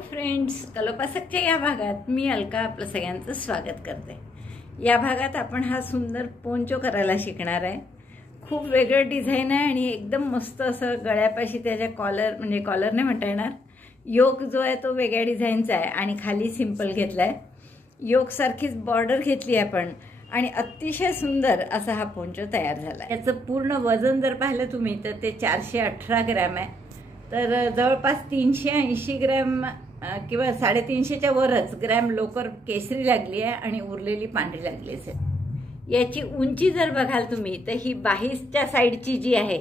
Hello friends, कलोपासकच्या या भागात मी अलका आपलं सगळ्यांचं स्वागत करते। या भागात आपण हा सुंदर पोंचो करायला शिकणार आहे। खूप वेगळं डिझाइन आहे आणि एकदम मस्त असं गळ्यापाशी त्याच्या कॉलर म्हणजे कॉलर नाही म्हणता येणार, योक जो आहे तो वेगळ्या डिझाइनचा आहे आणि खाली सिंपल घेतलाय। योक सारखीच बॉर्डर घेतली आपण आणि अतिशय सुंदर असा हा पोंचो तयार झाला। याचं पूर्ण वजन जर पाहिलं तुम्ही तर ते 418 ग्रॅम आहे। तर जवळपास 380 ग्रॅम किंवा 350च्या वरच ग्रॅम लोकर केसरी लागली आहे आणि उरलेली पांढरी लागली असेल। याची उंची जर बघाल तुम्ही तर ही बाहीसच्या साईडची जी आहे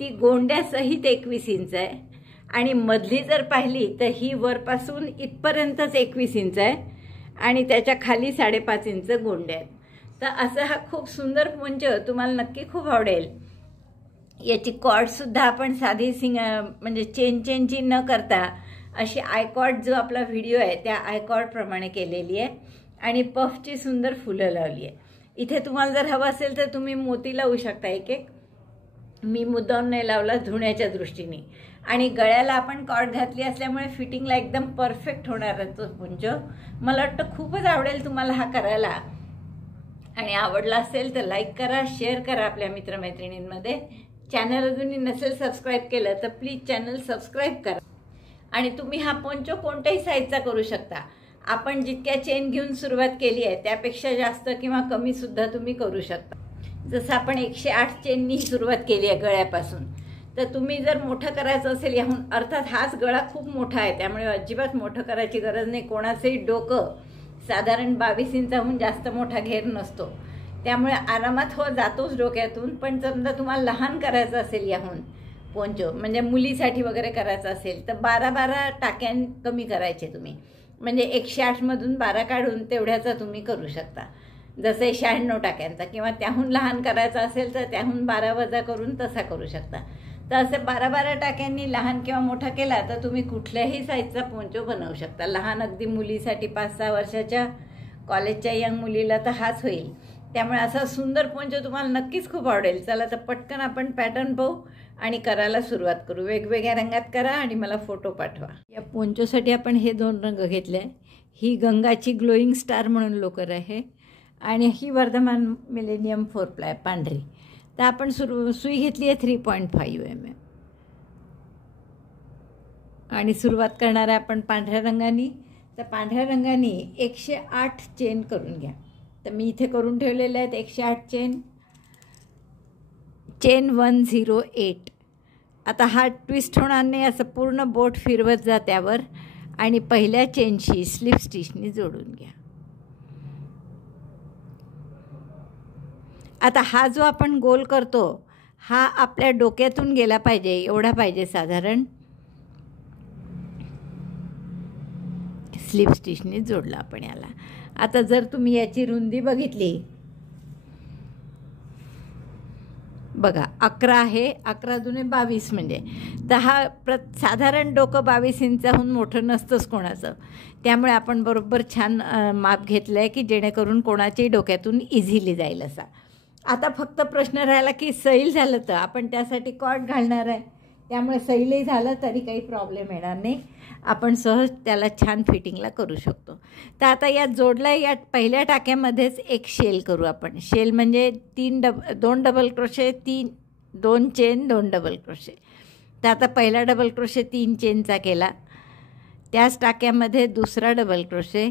ती गोंड्यासहित 21 इंच आहे आणि मधली जर पाहिली तर ही वरपासून इथपर्यंतच 21 इंच आहे आणि त्याच्या खाली 5.5 इंच गोंडे आहेत। तर असं हा खूप सुंदर पोंचो तुम्हाला नक्की खूप आवडेल। याची कॉर्ड सुद्धा आपण साधी म्हणजे चेनची न करता अशी आय कॉर्ड जो आपला व्हिडिओ आहे त्या आय कॉर्ड प्रमाणे केलेली आहे आणि पफची सुंदर फुलं लावली आहे। इथे तुम्हाला जर हवं असेल तर तुम्ही मोती लावू शकता एक एक, मी मुद्दाम नाही लावला धुण्याच्या दृष्टीने। आणि गळ्याला आपण कॉर्ड घातली असल्यामुळे फिटिंगला एकदम परफेक्ट होणार आहे तो पोंचो। मला वाटतं खूपच आवडेल तुम्हाला हा करायला आणि आवडला असेल तर लाईक करा, शेअर करा आपल्या मित्रमैत्रिणींमध्ये। चॅनल अजूनही नसेल सबस्क्राईब केलं तर प्लीज चॅनल सबस्क्राईब करा। आणि तुम्ही हा पोंचो कोणत्याही साईजचा करू शकता। आपण जितक्या चेन घेऊन सुरुवात केली आहे त्यापेक्षा जास्त किंवा कमी सुद्धा तुम्ही करू शकता। जसं आपण 108 चेननी सुरुवात केली आहे गळ्यापासून, तर तुम्ही जर मोठं करायचं असेल याहून, अर्थात हाच गळा खूप मोठा आहे त्यामुळे अजिबात मोठं करायची गरज नाही। कोणाचंही डोकं साधारण 22 इंचाहून जास्त मोठा घेर नसतो त्यामुळे आरामात हो जातोच डोक्यातून। पण समजा तुम्हाला लहान करायचं असेल याहून पोंचो म्हणजे मुलीसाठी वगैरे करायचं असेल तर 12 टाक्यां कमी करायचे तुम्ही, म्हणजे 108 मधून 12 काढून तेवढ्याचा तुम्ही करू शकता। जसे 96 टाक्यांचा किंवा त्याहून लहान करायचा असेल तर त्याहून 12 वजा करून तसा करू शकता। तर असे 12 टाक्यांनी लहान किंवा मोठा केला तर तुम्ही कुठल्याही साईजचा पोंचो बनवू शकता। लहान अगदी मुलीसाठी 5-6 वर्षाच्या कॉलेजच्या यंग मुलीला तर हाच होईल। त्यामुळे असा सुंदर पोंचो तुम्हाला नक्कीच खूप आवडेल। चला तर पटकन आपण पॅटर्न पाहू आणि करायला सुरुवात करू। वेगवेगळ्या रंगात करा आणि मला फोटो पाठवा। या पोंचोसाठी आपण हे 2 रंग घेतले। ही गंगाची ग्लोईंग स्टार म्हणून लोकर आहे आणि ही वर्धमान मिलेनियम 4 प्लाय पांढरी। तर आपण सुई घेतली आहे 3.5 mm आणि सुरुवात करणार आहे आपण पांढऱ्या रंगाने। तर पांढऱ्या रंगाने 108 चेन करून घ्या। तर मी इथे करून ठेवलेले आहेत 108 चेन 108। आता हा ट्विस्ट होणार नाही, असं पूर्ण बोट फिरवत जा त्यावर आणि पहिल्या चेनशी स्लिप स्टिचनी जोडून घ्या। आता हा जो आपण गोल करतो हा आपल्या डोक्यातून गेला पाहिजे, एवढा पाहिजे साधारण। स्लिप स्टिचनी जोडला आपण याला। आता जर तुम्ही याची रुंदी बघितली बघा 11 आहे, 11 दुने 22 म्हणजे। तर हा साधारण डोकं 22 इंचाहून मोठं नसतंच कोणाचं, त्यामुळे आपण बरोबर छान माप घेतलं आहे की जेणेकरून कोणाच्याही डोक्यातून इझिली जाईल असा। आता फक्त प्रश्न राहिला की सैल झालं तर आपण त्यासाठी कॉर्ड घालणार आहे, त्यामुळे सैलही झालं तरी काही प्रॉब्लेम येणार नाही, आपण सहज त्याला छान फिटिंगला करू शकतो। तर आता यात जोडला या पहिल्या टाक्यामध्येच एक शेल करू आपण। शेल म्हणजे 2 double crochet, 2 chain 2 double crochet. तर आता पहिला डबल क्रोशे 3 चेनचा केला, त्याच टाक्यामध्ये दुसरा डबल क्रोशे,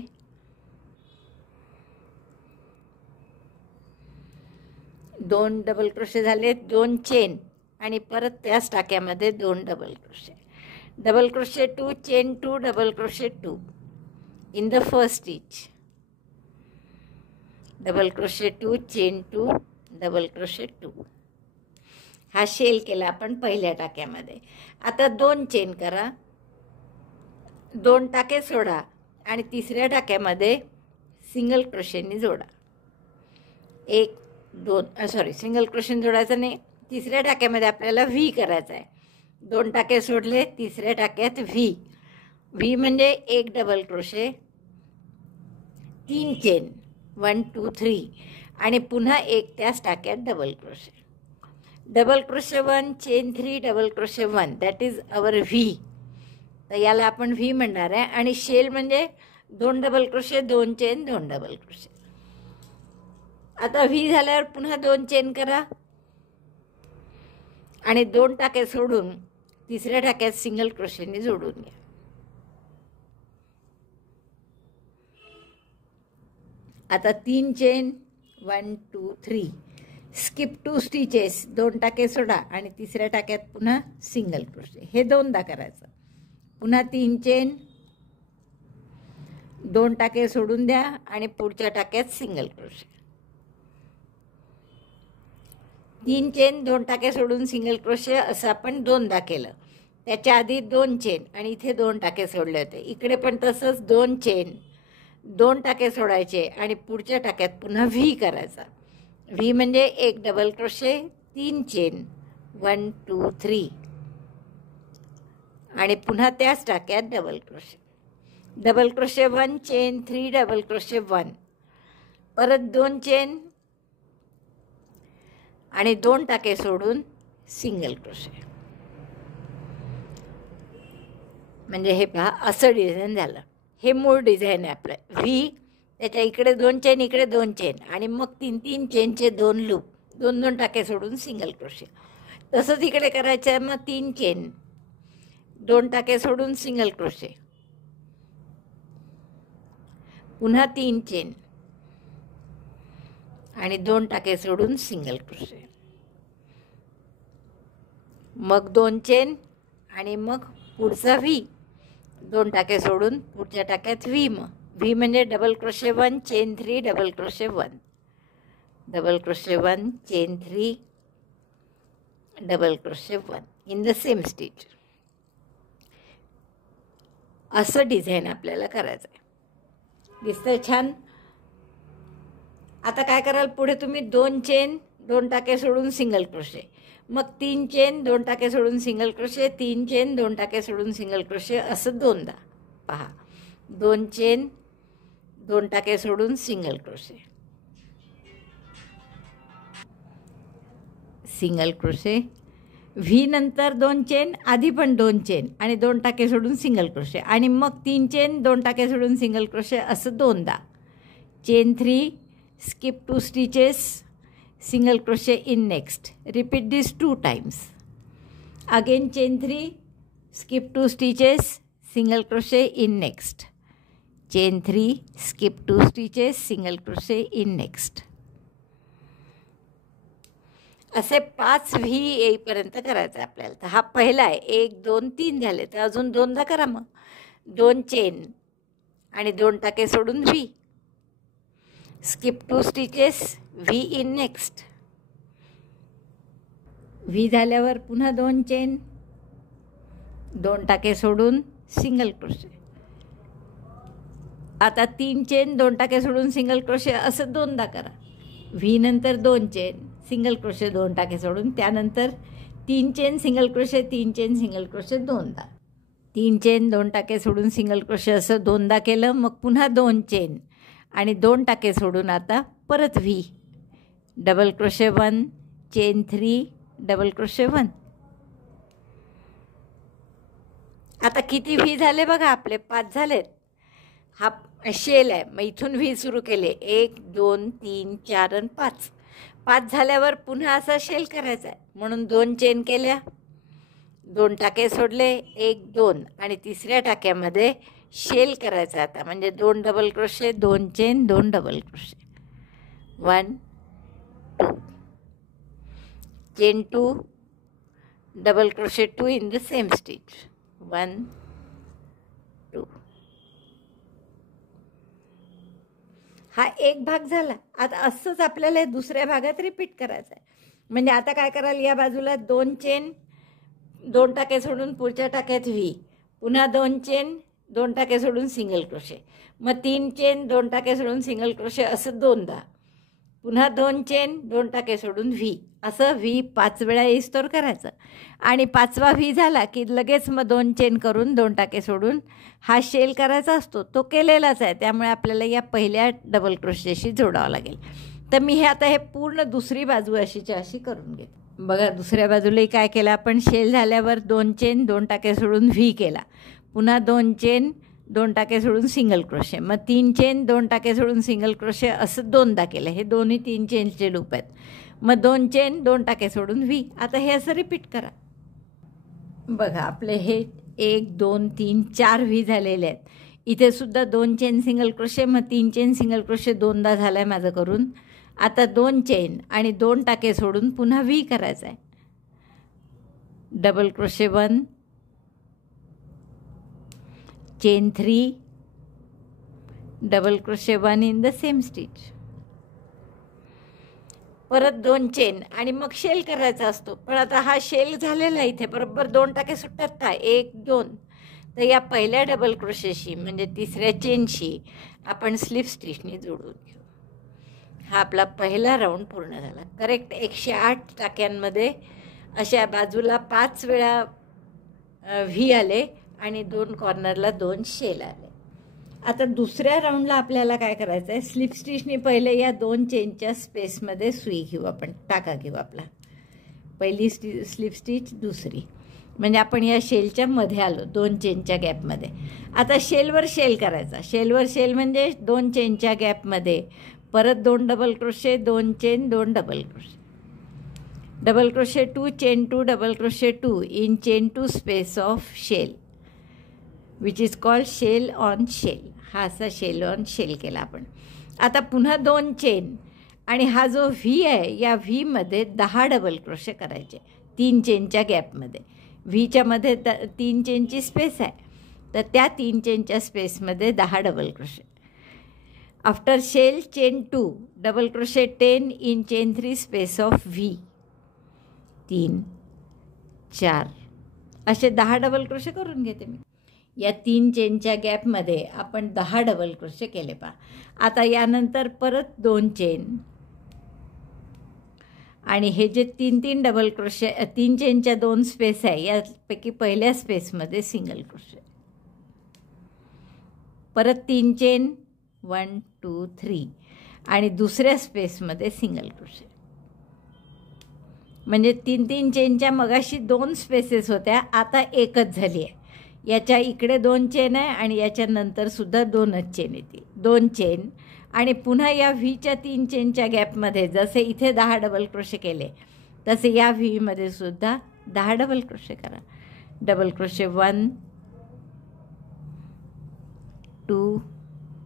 2 डबल क्रोशे झाले, 2 चेन आणि परत त्याच टाक्यामध्ये 2 double crochet. Double crochet 2 chain 2 double crochet 2 in the first stitch, double crochet 2 chain 2 double crochet 2। हा शेल केला आपण पहिल्या टाक्यामध्ये। आता 2 चेन करा, 2 टाके सोडा आणि तिसऱ्या टाक्यामध्ये सिंगल क्रोशेनी जोडा। 1 2 सिंगल क्रोशेनी जोडायचं नाही, तिसऱ्या टाक्यामध्ये आपल्याला व्ही करायचा आहे। 2 टाके सोडले, तिसऱ्या टाक्यात व्ही म्हणजे 1 डबल क्रोशे, 3 चेन 1 2 3 आणि पुन्हा एक त्याच टाक्यात double crochet. Double crochet 1 chain 3 double crochet 1 that is our V. तर याला आपण व्ही म्हणणार आहे. आणि शेल म्हणजे 2 double crochet, 2 chain, 2 double crochet. आता व्ही झाल्यावर पुन्हा 2 चेन करा आणि 2 टाके सोडून तिसऱ्या टाक्यात सिंगल क्रोशेने जोडून घ्या. आता 3 चेन, 1 2 3, स्किप 2 स्टिचेस, 2 टाके सोडा आणि तिसऱ्या टाक्यात पुन्हा सिंगल क्रोशे. हे 2दा करायचं. पुन्हा 3 चेन, 2 टाके सोडून द्या आणि पुढच्या टाक्यात सिंगल क्रोशे. 3 चेन, 2 टाके सोडून सिंगल क्रोशे असं आपण 2दा केलं. त्याच्या आधी 2 चेन आणि इथे 2 टाके सोडले होते. इकडे पण तसंच 2 चेन, 2 टाके सोडायचे आणि पुढच्या टाक्यात पुन्हा व्ही करायचा. व्ही म्हणजे 1 डबल क्रोशे, 3 चेन, 1 2 3 आणि पुन्हा त्याच टाक्यात double crochet. Double crochet 1 chain, 3 double crochet 1, परत 2 चेन आणि 2 टाके सोडून सिंगल क्रोशे. म्हणजे हे पहा असं डिझाईन झालं. हे मूळ डिझाईन आहे आपलं. व्ही, त्याच्या इकडे 2 चेन, इकडे 2 चेन आणि मग 3 चेनचे 2 लूप, 2 टाके सोडून सिंगल क्रोशे. तसंच इकडे करायचं आहे. मग 3 चेन, 2 टाके सोडून सिंगल क्रोशे, पुन्हा 3 चेन आणि 2 टाके सोडून सिंगल क्रोशे, मग 2 चेन आणि मग पुढचा व्ही, 2 टाके सोडून पुढच्या टाक्यात व्ही. मग व्ही म्हणजे double crochet 1 chain 3 double crochet 1, double crochet 1 chain 3 double crochet 1 in the same stitch. असं डिझाईन आपल्याला करायचं आहे. दिसतंय छान. आता काय कराल, पुढे तुम्ही 2 चेन, 2 टाके सोडून सिंगल क्रोशे, मग 3 चेन, 2 टाके सोडून सिंगल क्रोशे, 3 चेन, 2 टाके सोडून सिंगल क्रोशे असं 2दा. पहा, 2 चेन, 2 टाके सोडून single crochet, single crochet, V नंतर 2 चेन, आधी पण 2 चेन आणि 2 टाके सोडून सिंगल क्रोशे आणि मग 3 चेन, 2 टाके सोडून सिंगल क्रोशे असं 2दा. Chain 3, skip 2 stitches, single crochet in next. Repeat this 2 times. Again chain 3, skip 2 stitches, single crochet in next. Chain 3, skip 2 stitches, single crochet in next. असे 5 व्ही येईपर्यंत करायचं आपल्याला. तर हा पहिला आहे. 1 2 3 झाले, तर अजून 2दा करा. मग 2 चेन आणि 2 टाके सोडून V, skip 2 stitches, V in next. V झाल्यावर पुन्हा 2 चेन, 2 टाके सोडून सिंगल क्रोशे. आता 3 चेन, 2 टाके सोडून सिंगल क्रोशे असं 2दा करा. व्ही नंतर 2 चेन, सिंगल क्रोशे, 2 टाके सोडून, त्यानंतर 3 chain, single crochet, 3 chain, single crochet 2दा. 3 चेन, 2 टाके सोडून सिंगल क्रोशे असं 2दा केलं. मग पुन्हा 2 चेन आणि 2 टाके सोडून आता परत V, double crochet 1 chain 3 double crochet 1. आता किती व्ही झाले बघा आपले? 5 झालेत. हा शेल आहे. मग इथून व्ही सुरू केले. 1 2 3 4 आणि 5. 5 झाल्यावर पुन्हा असा शेल करायचा आहे. म्हणून 2 चेन केल्या, 2 टाके सोडले, 1 2 आणि तिसऱ्या टाक्यामध्ये शेल करायचा आता. म्हणजे 2 double crochet, 2 chain, 2 double crochet, 1 2 chain 2 double crochet 2 in the same stitch, 1 2. हा एक भाग झाला. आता असंच आपल्याला दुसऱ्या भागात रिपीट करायचं आहे. म्हणजे आता काय कराल, या बाजूला 2 चेन, 2 टाके सोडून पुढच्या टाक्यात व्ही, पुन्हा 2 चेन, 2 टाके सोडून सिंगल क्रोशे, मग 3 चेन, 2 टाके सोडून सिंगल क्रोशे असं 2दा, पुन्हा 2 चेन, 2 टाके सोडून व्ही, असं व्ही 5 वेळा इस्तोर करायचं. आणि 5वा व्ही झाला की लगेच मग 2 चेन करून 2 टाके सोडून हा शेल करायचा असतो. तो केलेलाच आहे, त्यामुळे आपल्याला या पहिल्या डबल क्रोशेशी जोडावं लागेल. तर मी हे आता हे पूर्ण दुसरी बाजू अशीच्या अशी करून घेते. बघा, दुसऱ्या बाजूलाही काय केलं आपण, शेल झाल्यावर 2 चेन, 2 टाके सोडून व्ही केला, पुन्हा 2 चेन 2 टाके सोडून सिंगल क्रोशे, मग 3 चेन 2 टाके सोडून सिंगल क्रोशे, असं 2दा केलं. हे दोन्ही 3 चेनचे लूप आहेत. मग 2 चेन 2 टाके सोडून व्ही. आता हे असं रिपीट करा. बघा आपले हे 1 2 3 4 व्ही झालेले आहेत. इथे सुद्धा 2 चेन सिंगल क्रोशे, मग 3 चेन सिंगल क्रोशे 2दा झाला आहे माझं करून. आता 2 चेन आणि 2 टाके सोडून पुन्हा व्ही करायचं आहे. Double crochet 1, chain 3, double crochet 1 in the same stitch, परत 2 चेन आणि मग शेल करायचा असतो. पण आता हा शेल झालेला आहे. इथे बरोबर 2 टाके सुटतात का, 1 2. तर या पहिल्या डबल क्रोशेशी म्हणजे तिसऱ्या चेनशी आपण स्लिप स्टिचनी जोडून घेऊ. हा आपला पहिला राऊंड पूर्ण झाला. करेक्ट 108 टाक्यांमध्ये अशा बाजूला 5 वेळा व्ही आले आणि 2 कॉर्नरला 2 शेल आले. आता दुसऱ्या राऊंडला आपल्याला काय करायचं आहे, स्लिप स्टिचनी पहिले या 2 चेनच्या स्पेसमध्ये सुई घेऊ आपण, टाका घेऊ आपला. पहिली स्लिप स्टिच, दुसरी, म्हणजे आपण या शेलच्या मध्ये आलो 2 चेनच्या गॅपमध्ये. आता शेलवर शेल करायचा. शेलवर शेल म्हणजे 2 चेनच्या गॅपमध्ये परत 2 double crochet, 2 chain 2 double crochet, double crochet 2 chain 2 double crochet 2 in chain 2 space of shell which is called shell on shell. हा असा शेल ऑन शेल केला आपण. आता पुन्हा 2 चेन आणि हा जो व्ही आहे या व्हीमध्ये 10 डबल क्रोशे करायचे 3 चेनच्या गॅपमध्ये. व्हीच्या मध्ये 3 चेनची स्पेस आहे, तर त्या 3 चेनच्या स्पेसमध्ये 10 double crochet. After shell chain 2 double crochet 10 in chain 3 space of V, 3 4 असे 10 डबल क्रोशे करून घेते मी. या 3 चेनच्या गॅपमध्ये आपण 10 डबल क्रोशे केले पहा. आता यानंतर परत 2 चेन आणि हे जे 3 डबल क्रोशे 3 चेनच्या 2 स्पेस आहे यापैकी पहिल्या स्पेसमध्ये सिंगल क्रोशे, परत 3 चेन 1 2 3 आणि दुसऱ्या स्पेसमध्ये सिंगल क्रोशे. म्हणजे 3 चेनच्या मगाशी 2 स्पेसेस होत्या, आता एकच झाली आहे. याच्या इकडे 2 चेन आहे आणि याच्या नंतर सुद्धा 2च चेन येते. 2 चेन आणि पुन्हा या व्हीच्या 3 चेनच्या गॅपमध्ये जसे इथे 10 डबल क्रोशे केले तसे या व्हीमध्ये सुद्धा 10 डबल क्रोशे करा. डबल क्रोशे 1 2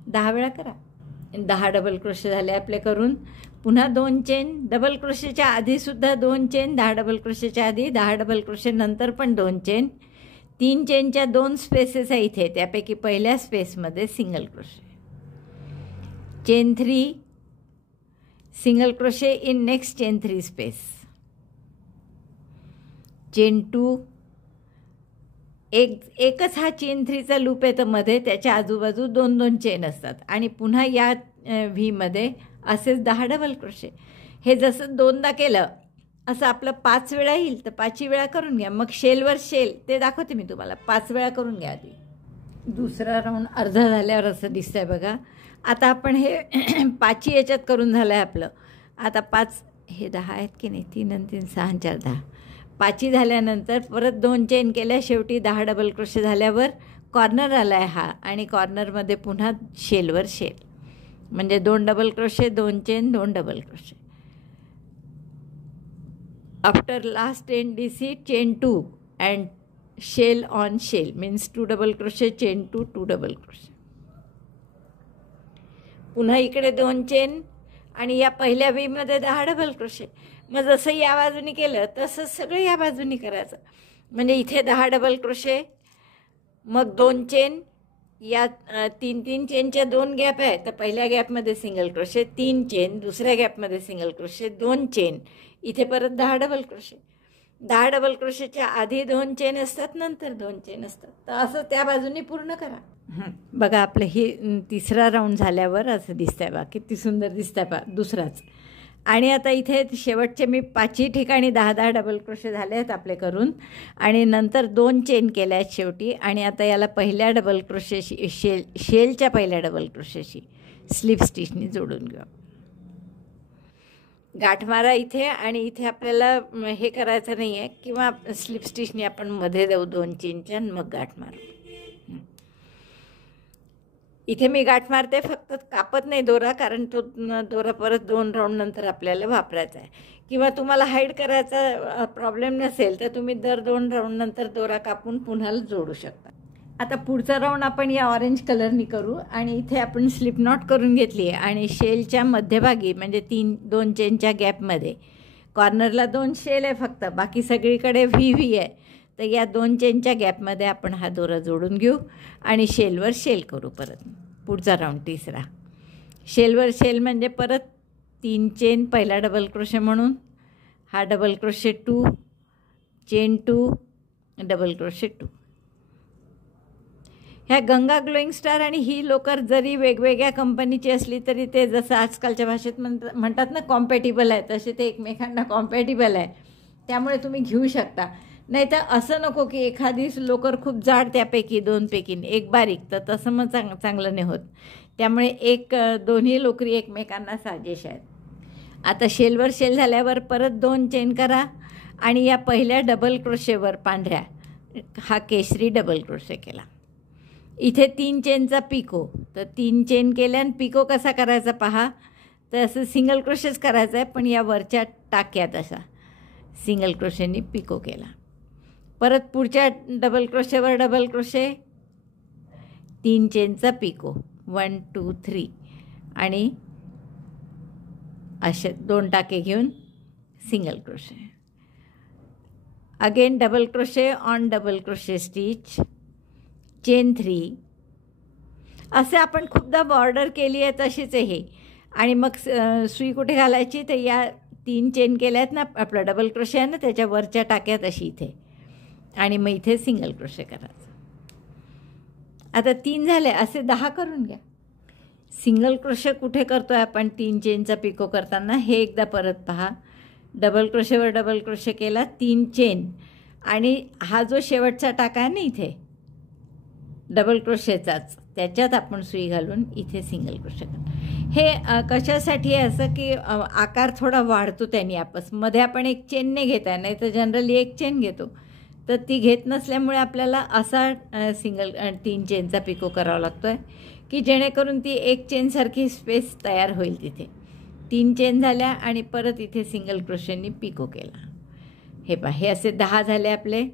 10 वेळा करा. 10 डबल क्रोशे झाले आपले करून. पुन्हा 2 चेन, डबल क्रोशेच्या आधीसुद्धा 2 चेन, 10 डबल क्रोशेच्या आधी 10 डबल क्रोशे नंतर पण 2 चेन. 3 चेनच्या 2 स्पेसेस आहे इथे, त्यापैकी पहिल्या स्पेसमध्ये single crochet, chain 3 single crochet in next chain 3 space, chain 2 एकच हा चेन 3चा लूप आहे, तर मध्ये त्याच्या आजूबाजू 2 चेन असतात आणि पुन्हा या व्हीमध्ये असेच 10 डबल क्रोशे. हे जसं 2दा केलं असं आपलं 5 वेळा येईल, तर 5ही वेळा करून घ्या. मग शेलवर शेल ते दाखवते मी तुम्हाला. 5 वेळा करून घ्या आधी. दुसरा राऊंड अर्धा झाल्यावर असं दिसतंय बघा. आता आपण हे 5ही याच्यात करून झालं आहे आपलं. आता 5 हे 10 आहेत की नाही, 3 आणि 3 6 आणि 4 10. 5ही झाल्यानंतर परत 2 चेन केल्या, शेवटी 10 डबल क्रोशे झाल्यावर कॉर्नर आला आहे हा आणि कॉर्नरमध्ये पुन्हा शेलवर शेल म्हणजे 2 double crochet 2 chain 2 double crochet. After last end DC chain 2 and shell on shell means 2 double crochet chain 2 2 double crochet. पुन्हा इकडे 2 चेन आणि या पहिल्या व्हीमध्ये 10 डबल क्रोशे. मग जसं या बाजूनी केलं तसंच सगळं या बाजूनी करायचं. म्हणजे इथे 10 डबल क्रोशे, मग 2 चेन, या 3 चेनच्या 2 गॅप आहे, तर पहिल्या गॅपमध्ये सिंगल क्रोशे, 3 चेन, दुसऱ्या गॅपमध्ये सिंगल क्रोशे, 2 चेन, इथे परत 10 डबल क्रोशे. 10 डबल क्रोशेच्या आधी 2 चेन असतात, नंतर 2 चेन असतात. तर असं त्या बाजूनी पूर्ण करा. बघा आपलं हे तिसरा राऊंड झाल्यावर असं दिसतंय बा, किती सुंदर दिसतंय बा दुसराच. आणि आता इथे शेवटचे मी 5ही ठिकाणी 10 डबल क्रोशे झाले आहेत आपले करून आणि नंतर 2 चेन केल्या आहेत शेवटी. आणि आता याला पहिल्या डबल क्रोशेशी शेलच्या पहिल्या डबल क्रोशेशी स्लिप स्टिचनी जोडून घेऊ. गाठ मारा इथे आणि इथे आपल्याला हे करायचं नाही आहे किंवा स्लिप स्टिचनी आपण मध्ये देऊ 2 चेनच्या मग गाठ मारू. इथे मी गाठ मारते, फक्त कापत नाही दोरा, कारण तो दोरा परत 2 राऊंड नंतर आपल्याला वापरायचा आहे. किंवा तुम्हाला हाईड करायचा प्रॉब्लेम नसेल तर तुम्ही दर 2 राऊंड नंतर दोरा कापून पुन्हा जोडू शकता. आता पुढचा राऊंड आपण या ऑरेंज कलरनी करू. आणि इथे आपण स्लिप नॉट करून घेतली आहे आणि शेलच्या मध्यभागी म्हणजे 2 चेनच्या गॅपमध्ये कॉर्नरला 2 शेल आहे फक्त, बाकी सगळीकडे व्ही आहे. तर या 2 चेनच्या गॅपमध्ये आपण हा दोरा जोडून घेऊ आणि शेलवर शेल करू. परत पुढचा राऊंड तिसरा शेलवर शेल म्हणजे परत 3 चेन, पहिला डबल क्रोशे म्हणून, हा double crochet 2, chain 2, double crochet 2. ह्या गंगा ग्लोईंग स्टार आणि ही लोकर जरी वेगवेगळ्या कंपनीची असली तरी ते जसं आजकालच्या भाषेत म्हणतात ना कॉम्पॅटिबल आहे, तसे ते एकमेकांना कॉम्पॅटिबल आहे. त्यामुळे तुम्ही घेऊ शकता. नाही तर असं नको की एखादी लोकर खूप जाड त्यापैकी 2 पैकी एक बारीक, तर तसं मग चांगलं नाही होत. त्यामुळे दोन्ही लोकरी एकमेकांना साजेश आहेत. आता शेलवर शेल झाल्यावर परत 2 चेन करा आणि या पहिल्या डबल क्रोशेवर पांढऱ्या हा केशरी डबल क्रोशे केला. इथे 3 चेनचा पिको, तर 3 चेन केल्या आणि पिको कसा करायचा पहा. तर असं सिंगल क्रोशेच करायचं आहे, पण या वरच्या टाक्यात असा सिंगल क्रोशेनी पिको केला. परत पुढच्या डबल क्रोशेवर डबल क्रोशे, 3 चेनचा पिको, 1 2 3 आणि असे 2 टाके घेऊन single crochet. Again double crochet on double crochet stitch, chain 3. असे आपण खूपदा बॉर्डर केली आहे तशीच आहे. आणि मग सुई कुठे घालायची, तर या 3 चेन केल्या आहेत ना, आपला डबल क्रोशे आहे ना त्याच्या वरच्या टाक्यात अशी इथे, आणि मग इथे सिंगल क्रोशे करायचं. आता 3 झाले, असे 10 करून घ्या. सिंगल क्रोशे कुठे करतो आहे आपण 3 चेनचा पिको करताना, हे एकदा परत पहा. डबल क्रोशेवर डबल क्रोशे केला, 3 चेन, आणि हा जो शेवटचा टाका आहे ना इथे डबल क्रोशेचाच, त्याच्यात आपण सुई घालून इथे सिंगल क्रोशे करतो. हे कशासाठी आहे असं की आकार थोडा वाढतो त्यांनी. मध्ये आपण 1 चेन नाही घेत आहे, नाही तर जनरली 1 चेन घेतो, तर ती घेत नसल्यामुळे आपल्याला असा 3 चेनचा पिको करावा लागतो आहे की जेणेकरून ती 1 चेनसारखी स्पेस तयार होईल तिथे. 3 चेन झाल्या आणि परत इथे सिंगल क्रोशेनी पिको केला. हे पहा, हे असे 10 झाले आपले.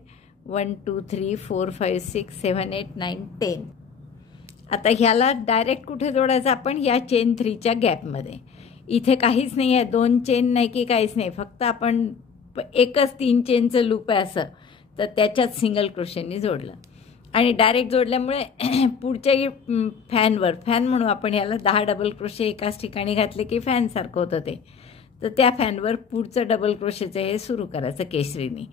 1 2 3 4 5 6 7 8 9 10. आता ह्याला डायरेक्ट कुठे जोडायचं आपण, या चेन 3च्या गॅपमध्ये. इथे काहीच नाही आहे, 2 चेन नाही की काहीच नाही, फक्त आपण एकच 3 चेनचं लूप आहे असं, तर त्याच्यात सिंगल क्रोशेनी जोडलं. आणि डायरेक्ट जोडल्यामुळे पुढच्याही फॅनवर, फॅन म्हणू आपण याला, 10 डबल क्रोशे एकाच ठिकाणी घातले की फॅनसारखं होतं ते. तर त्या फॅनवर पुढचं डबल क्रोशेचं हे सुरू करायचं केशरीनी.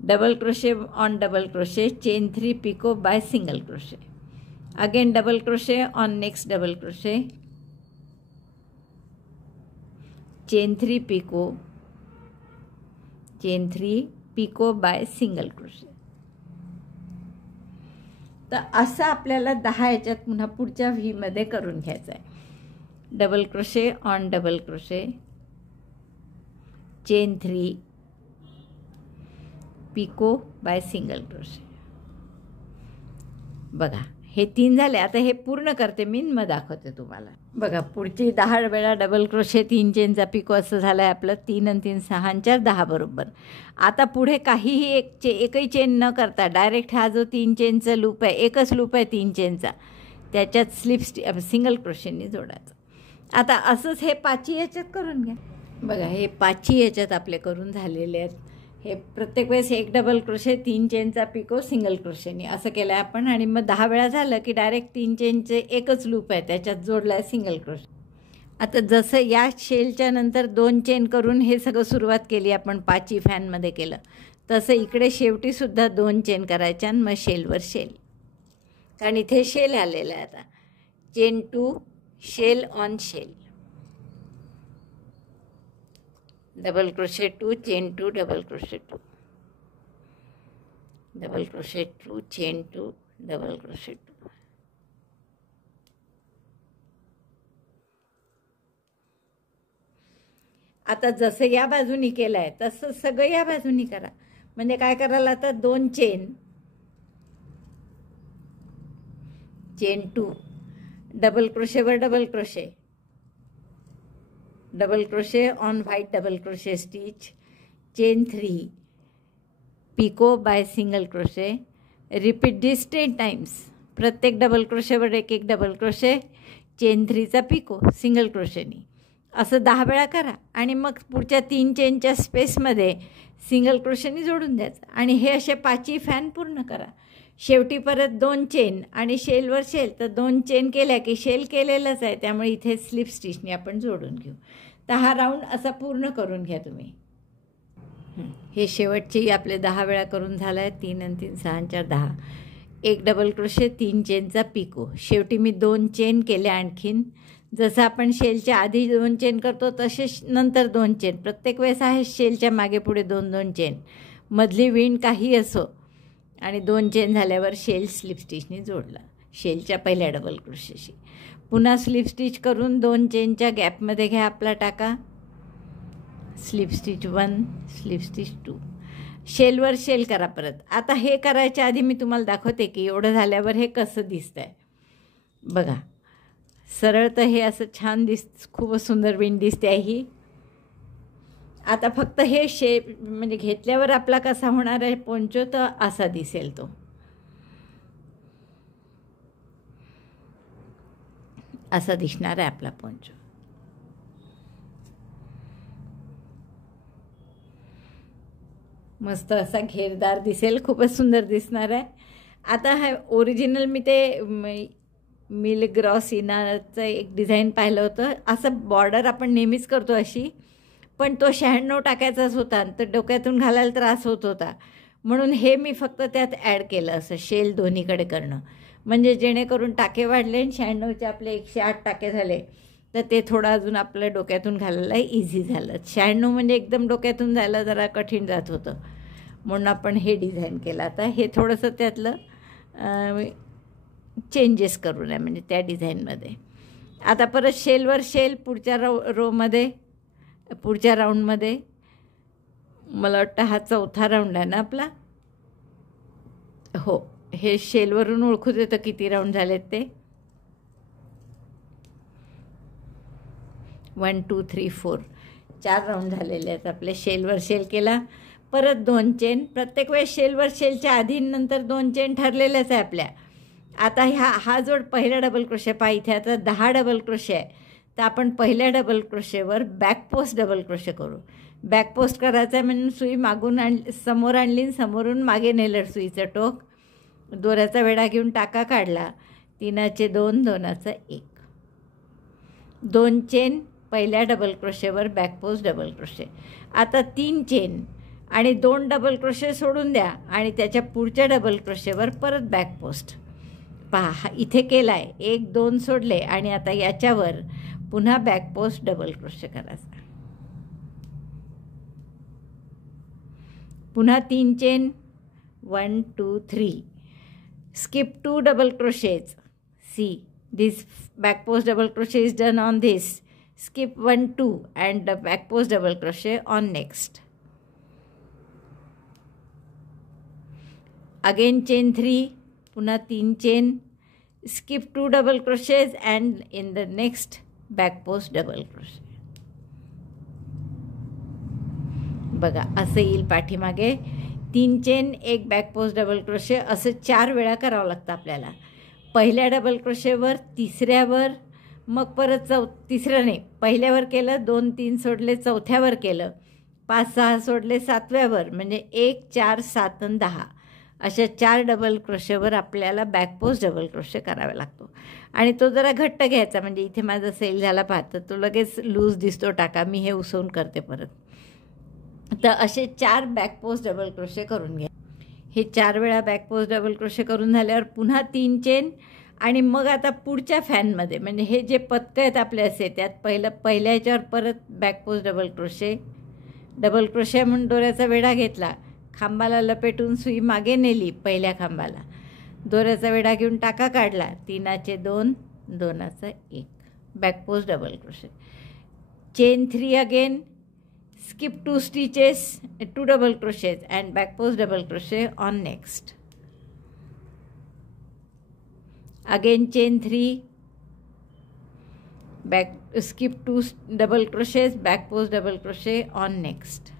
Double crochet on double crochet, chain 3 picot by single crochet. Again double crochet on next double crochet, chain 3 picot, chain 3 picot by single crochet. तर असं आपल्याला 10 याच्यात पुन्हा पुढच्या व्हीमध्ये करून घ्यायचं आहे. Double crochet on double crochet, chain 3 picot by single crochet. बघा, हे 3 झाले. आता हे पूर्ण करते मी, मग दाखवते तुम्हाला. बघा, पुढची 10 वेळा डबल क्रोशे, 3 चेनचा पिको असं झालं आहे आपलं. 3 आणि 3 6 4 10 बरोबर. आता पुढे काहीही एकही चेन न करता डायरेक्ट हा जो 3 चेनचा लूप आहे, एकच लूप आहे 3 चेनचा, त्याच्यात सिंगल क्रोशेनी जोडायचं. आता असंच हे 5 याच्यात करून घ्या. बघा, हे 5 याच्यात आपले करून झालेले आहेत. हे प्रत्येक वेळेस 1 डबल क्रोशे, 3 चेनचा पिको, सिंगल क्रोशेनी असं केलं आहे आपण. आणि मग 10 वेळा झालं की डायरेक्ट 3 चेनचे एकच लूप आहे, त्याच्यात जोडला आहे सिंगल क्रोशे. आता जसं या शेलच्या नंतर 2 चेन करून हे सगळं सुरुवात केली आपण, 5 फॅनमध्ये केलं, तसं इकडे शेवटीसुद्धा 2 चेन करायच्या आणि मग शेलवर शेल, कारण इथे शेल आलेलं आहे. आता chain 2 shell on shell, double crochet 2 chain 2 double crochet 2, double crochet 2 chain 2 double crochet 2. आता जसं या बाजूनी केलं आहे तसं सगळं या बाजूनी करा. म्हणजे काय करायला, आता 2 चेन, चेन 2, डबल क्रोशेवर double crochet, double crochet on white double crochet stitch, chain 3, picot by single crochet. Repeat this 10 times. प्रत्येक डबल क्रोशेवर एक एक डबल क्रोशे, चेन 3चा पिको सिंगल क्रोशेनी. असं 10 वेळा करा आणि मग पुढच्या 3 चेनच्या स्पेसमध्ये सिंगल क्रोशेनी जोडून द्यायचं आणि हे असे 5ही फॅन पूर्ण करा. शेवटी परत 2 चेन आणि शेलवर शेल, तर 2 चेन केल्या की शेल केलेलंच आहे, त्यामुळे इथे स्लिप स्टिचने आपण जोडून घेऊ. तर हा राऊंड असा पूर्ण करून घ्या तुम्ही. हे शेवटचेही आपले 10 वेळा करून झालं आहे. 3 आणि 3 6 आणि 4 10. एक डबल क्रोशे, 3 चेनचा पिको. शेवटी मी 2 चेन केल्या आणखीन. जसं आपण शेलच्या आधी 2 चेन करतो तसेच नंतर 2 चेन. प्रत्येक वेळेस आहे शेलच्या मागे पुढे 2-2 चेन. मधली विण काही असो आणि 2 चेन झाल्यावर शेल स्लिप स्टिचने जोडला शेलच्या पहिल्या डबल क्रोशेशी. पुन्हा स्लिप स्टिच करून 2 चेनच्या गॅपमध्ये घ्या आपला टाका. Slip stitch 1, slip stitch 2. शेलवर शेल करा परत. आता हे करायच्या आधी मी तुम्हाला दाखवते की एवढं झाल्यावर हे कसं दिसतं आहे. बघा, सरळ तर हे असं छान खूपच सुंदर विण दिसते आहे ही. आता फक्त हे म्हणजे घेतल्यावर आपला कसा होणार आहे पोंचो, तर असा दिसेल तो. असा दिसणार आहे आपला पोंचो. मस्त असा घेरदार दिसेल, खूपच सुंदर दिसणार आहे. आता हा ओरिजिनल मी ते मिलग्रॉसिनाचं एक डिझाईन पाहिलं होतं. असं बॉर्डर आपण नेहमीच करतो अशी, पण तो 96 टाकायचाच होता तर डोक्यातून घालायला त्रास होत होता, म्हणून हे मी फक्त त्यात ॲड केलं असं शेल दोन्हीकडे करणं, म्हणजे जेणेकरून टाके वाढले आणि 96चे आपले 108 टाके झाले तर ते थोडं अजून आपल्या डोक्यातून घालायला इझी झालं. 96 म्हणजे एकदम डोक्यातून जायला जरा कठीण जात होतं, म्हणून आपण हे डिझाईन केलं. आता हे थोडंसं त्यातलं चेंजेस करून आहे म्हणजे त्या डिझाईनमध्ये. आता परत शेलवर शेल पुढच्या रोमध्ये, पुढच्या राऊंडमध्ये. मला वाटतं हा 4था राऊंड आहे ना आपला. हो, हे शेलवरून ओळखू देतं किती राऊंड झालेत ते. 1 2 3 4 4 राऊंड झालेले आहेत आपले. शेलवर शेल केला, परत 2 चेन. प्रत्येक वेळेस शेलवर शेलच्या आधी नंतर 2 चेन ठरलेल्याच आहे आपल्या. आता हा जोड पहिला डबल क्रोशे पहा, इथे आता 10 डबल क्रोशे आहे, तर आपण पहिल्या डबल क्रोशेवर बॅक पोस्ट डबल क्रोशे करू. बॅक पोस्ट करायचं आहे म्हणून सुई मागून समोर आणली, समोरून मागे नेलं सुईचं टोक. दोऱ्याचा वेढा घेऊन टाका काढला. 3चे 2, 2चा 1. 2 चेन पहिल्या डबल क्रोशेवर बॅक पोस्ट डबल क्रोशे. आता 3 चेन आणि 2 डबल क्रोशे सोडून द्या आणि त्याच्या पुढच्या डबल क्रोशेवर परत बॅक पोस्ट. पहा, इथे केला आहे, 1 2 सोडले आणि आता याच्यावर पुन्हा बॅक पोस्ट डबल क्रोशे करायचा. पुन्हा 3 chain, 1 2 3. skip 2 double crochets. See, this back post double crochet is done on this. Skip 1 2 and the back post double crochet on next. Again chain 3, पुन्हा 3 chain, skip 2 double crochets and in the next back post double crochet. बघा असं येईल पाठीमागे. 3 chain, 1 back post double crochet असं 4 वेळा करावं लागतं आपल्याला. पहिल्या डबल क्रोशेवर, तिसऱ्यावर, मग परत तिसरं नाही, पहिल्यावर केलं, 2 3 सोडले, चौथ्यावर केलं, 5 6 सोडले, 7व्यावर, म्हणजे 1 4 7 आणि 10 अशा 4 डबल क्रोशेवर आपल्याला बॅक पोस्ट डबल क्रोशे करावा लागतो. आणि तो जरा घट्ट घ्यायचा, म्हणजे इथे माझा सेल झाला पाहत, तो लगेच लूज दिसतो टाका. मी हे उसवून करते परत. तर असे 4 बॅक पोस्ट डबल क्रोशे करून घ्या. हे 4 वेळा बॅक पोस्ट डबल क्रोशे करून झाल्यावर पुन्हा 3 चेन आणि मग आता पुढच्या फॅनमध्ये, म्हणजे हे जे पदकं आहेत आपले असे, त्यात पहिल्या ह्याच्यावर परत बॅक पोस्ट डबल क्रोशे म्हणून दोऱ्याचा वेढा घेतला, खांबाला लपेटून सुई मागे नेली, पहिल्या खांबाला दोऱ्याचा वेढा घेऊन टाका काढला, 3चे 2 2चा 1 back post double crochet. Chain 3 again, skip 2 stitches, 2 double crochets and back post double crochet on next. Again chain 3, back, skip 2 double crochets, back post double crochet on next,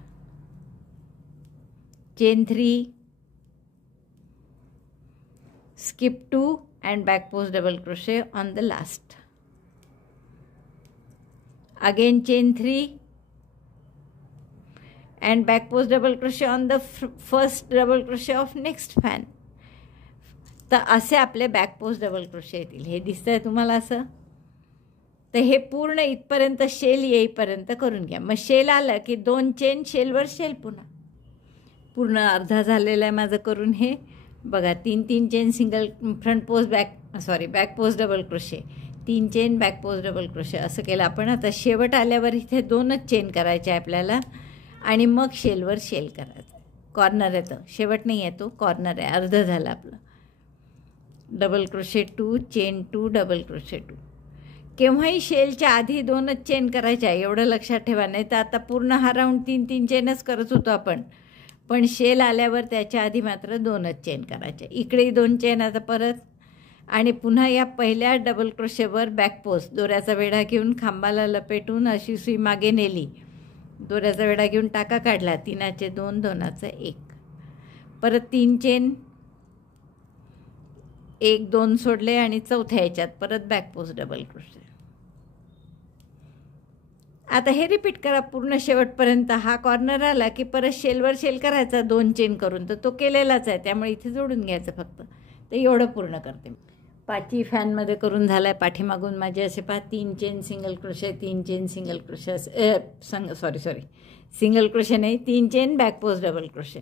chain 3, skip 2 and back post double crochet on the last, again chain 3 and back post double crochet on the first double crochet of next fan. तर असे आपले back post double crochet येतील. हे दिसतंय तुम्हाला असं? तर हे पूर्ण इथपर्यंत शेल येईपर्यंत करून घ्या. मग शेल आलं की 2 चेन, शेलवर शेल पुन्हा. पूर्ण अर्धा झालेला आहे माझं करून. हे बघा 3 chain single front post back post double crochet, 3 chain back post double crochet असं केलं आपण. आता शेवट आल्यावर इथे 2च चेन करायचे आपल्याला आणि मग शेलवर शेल करायचं. कॉर्नर येतं, शेवट नाही येतो, कॉर्नर आहे. अर्धं झालं आपलं. Double crochet 2, chain 2, double crochet 2. केव्हाही शेलच्या आधी 2च चेन करायच्या, एवढं लक्षात ठेवा. नाही तर आता पूर्ण हा राऊंड 3 चेनच करत होतो आपण, पण शेल आल्यावर त्याच्या आधी मात्र 2च चेन करायच्या. इकडेही 2 चेन आता परत, आणि पुन्हा या पहिल्या डबल क्रोशेवर बॅक पोस्ट दोऱ्याचा वेढा घेऊन खांबाला लपेटून अशी सुई मागे नेली. दोऱ्याचा वेढा घेऊन टाका काढला. 3चे 2, 2चं 1. परत 3 चेन, 1 2 सोडले आणि चौथ्या याच्यात परत बॅक पोस्ट डबल क्रोशे. आता हे रिपीट करा पूर्ण शेवटपर्यंत. हा कॉर्नर आला की परत शेलवर शेल करायचा 2 चेन करून. तर तो केलेलाच आहे, त्यामुळे इथे जोडून घ्यायचं फक्त. तर एवढं पूर्ण करते. 5ही फॅनमध्ये करून झाला आहे. पाठीमागून माझे असे 3 chain single crochet, 3 chain single crochet, single crochet नाही, 3 chain back post double crochet.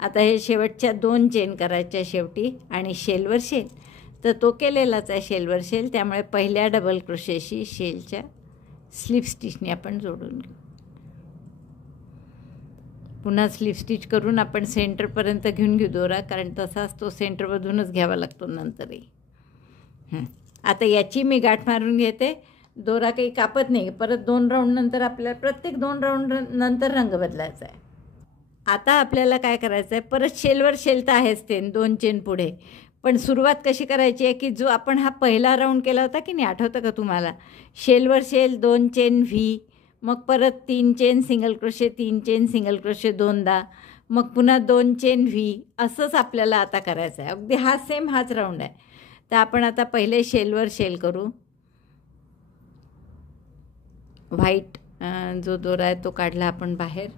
आता हे शेवटच्या 2 चेन करायच्या शेवटी आणि शेलवर शेल. तर तो केलेलाच आहे शेलवर शेल, त्यामुळे पहिल्या डबल क्रोशेशी शेलच्या स्लिप स्टिचने आपण जोडून घेऊ. पुन्हा स्लिप स्टिच करून आपण सेंटरपर्यंत घेऊन घेऊ दोरा, कारण तसाच तो सेंटरमधूनच घ्यावा लागतो नंतरही. आता याची मी गाठ मारून घेते. दोरा काही कापत नाही. परत 2 राऊंड नंतर आपल्याला प्रत्येक 2 राऊंड नंतर रंग बदलायचा आहे. आता आपल्याला काय करायचं आहे, परत शेलवर शेल तर आहेच ते 2 चेन पुढे, पण सुरुवात कशी करायची आहे की जो आपण हा पहिला राऊंड केला होता की नाही, आठवतं का तुम्हाला? शेलवर शेल, 2 चेन व्ही, मग परत 3 chain single crochet, 3 chain single crochet 2दा, मग पुन्हा 2 चेन व्ही. असंच आपल्याला आता करायचं आहे. अगदी हाच राऊंड आहे. तर आपण आता पहिले शेलवर शेल करू. व्हाईट जो दोरा आहे तो काढला आपण बाहेर.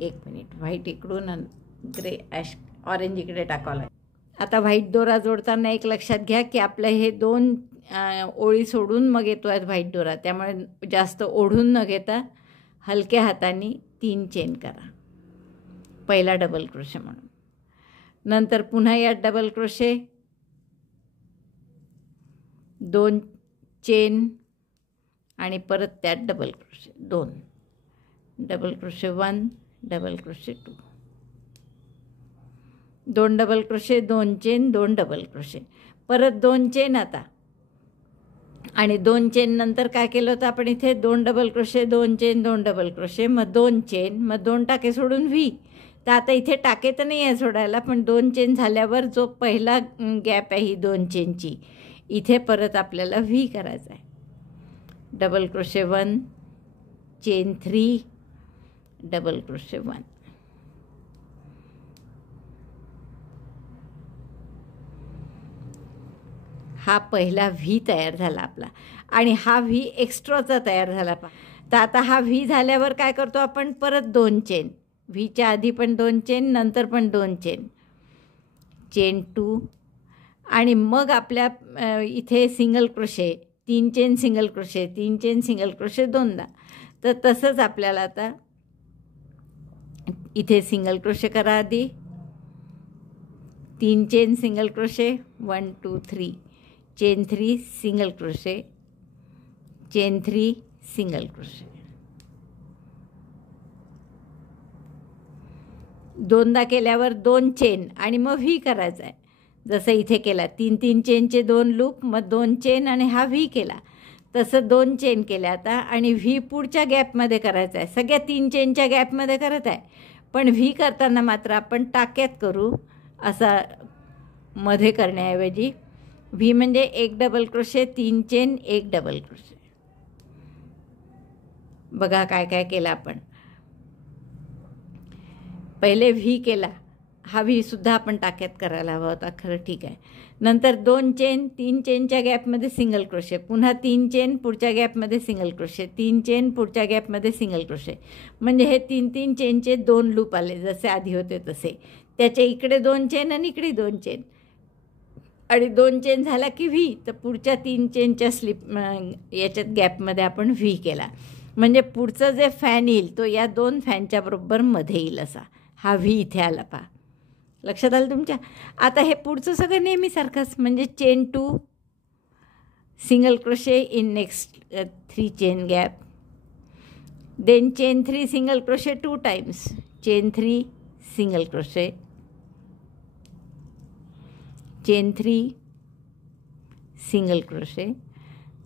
1 मिनिट, व्हाईट इकडून ग्रे ॲश ऑरेंज इकडे टाकावं लागेल. आता व्हाईट दोरा जोडताना एक लक्षात घ्या की आपलं हे 2 ओळी सोडून मग येतो आहे व्हाईट दोरा, त्यामुळे जास्त ओढून न घेता हलक्या हाताने 3 चेन करा पहिला डबल क्रोशे म्हणून. नंतर पुन्हा यात डबल क्रोशे, 2 चेन आणि परत त्यात double crochet 2, double crochet 1, double crochet 2, 2 double crochet, 2 chain, 2 double crochet, परत 2 चेन आता. आणि 2 चेन नंतर काय केलं होतं आपण इथे? 2 double crochet, 2 chain, 2 double crochet, मग 2 चेन, मग 2 टाके सोडून व्ही. तर आता इथे टाके तर नाही आहे सोडायला, पण 2 चेन झाल्यावर जो पहिला गॅप आहे ही 2 चेनची, इथे परत आपल्याला व्ही करायचा आहे. Double crochet 1, chain 3, double crochet 1. हा पहिला व्ही तयार झाला आपला, आणि हा व्ही एक्स्ट्राचा तयार झाला. तर आता हा व्ही झाल्यावर काय करतो आपण? परत 2 चेन. व्हीच्या आधी पण 2 चेन, नंतर पण 2 चेन, चेन 2, आणि मग आपल्या इथे single crochet, 3 chain single crochet, 3 chain single crochet 2दा. तर तसंच आपल्याला आता इथे सिंगल क्रोशे करा आधी, 3 chain single crochet, 1 2 3, chain 3 single crochet, chain 3 single crochet, 2दा केल्यावर 2 चेन आणि मग व्ही करायचा आहे. जसं इथे केला 3 चेनचे 2 लूप, मग 2 चेन आणि हा व्ही केला, तसं 2 चेन केल्या आता, आणि व्ही पुढच्या गॅपमध्ये करायचा आहे. सगळ्या 3 चेनच्या गॅपमध्ये करत आहे, पण व्ही करताना मात्र आपण टाक्यात करू, असा मध्ये करण्याऐवजी व्ही म्हणजे एक डबल क्रोशे, 3 चेन, एक डबल क्रोशे. बघा काय काय केलं आपण. पहिले व्ही केला, हा व्ही सुद्धा आपण टाक्यात करायला हवा होता, खरं ठीक आहे. नंतर 2 चेन, 3 चेनच्या गॅपमध्ये सिंगल क्रोशे, पुन्हा 3 चेन, पुढच्या गॅपमध्ये सिंगल क्रोशे, 3 चेन, पुढच्या गॅपमध्ये सिंगल क्रोशे. म्हणजे हे 3-3 चेनचे 2 लूप आले, जसे आधी होते तसे. त्याच्या इकडे 2 चेन आणि इकडे 2 चेन, आणि 2 चेन झाला की व्ही. तर पुढच्या 3 चेनच्या याच्यात गॅपमध्ये आपण व्ही केला. म्हणजे पुढचं जे फॅन येईल तो या 2 फॅनच्या बरोबर मध्ये येईल असा हा व्ही इथे आला. पहा, लक्षात आलं तुमच्या. आता हे पुढचं सगळं नेहमीसारखंच, म्हणजे chain 2, single crochet in next 3 chain gap, then chain 3 single crochet 2 times, chain 3 single crochet, chain 3 single crochet.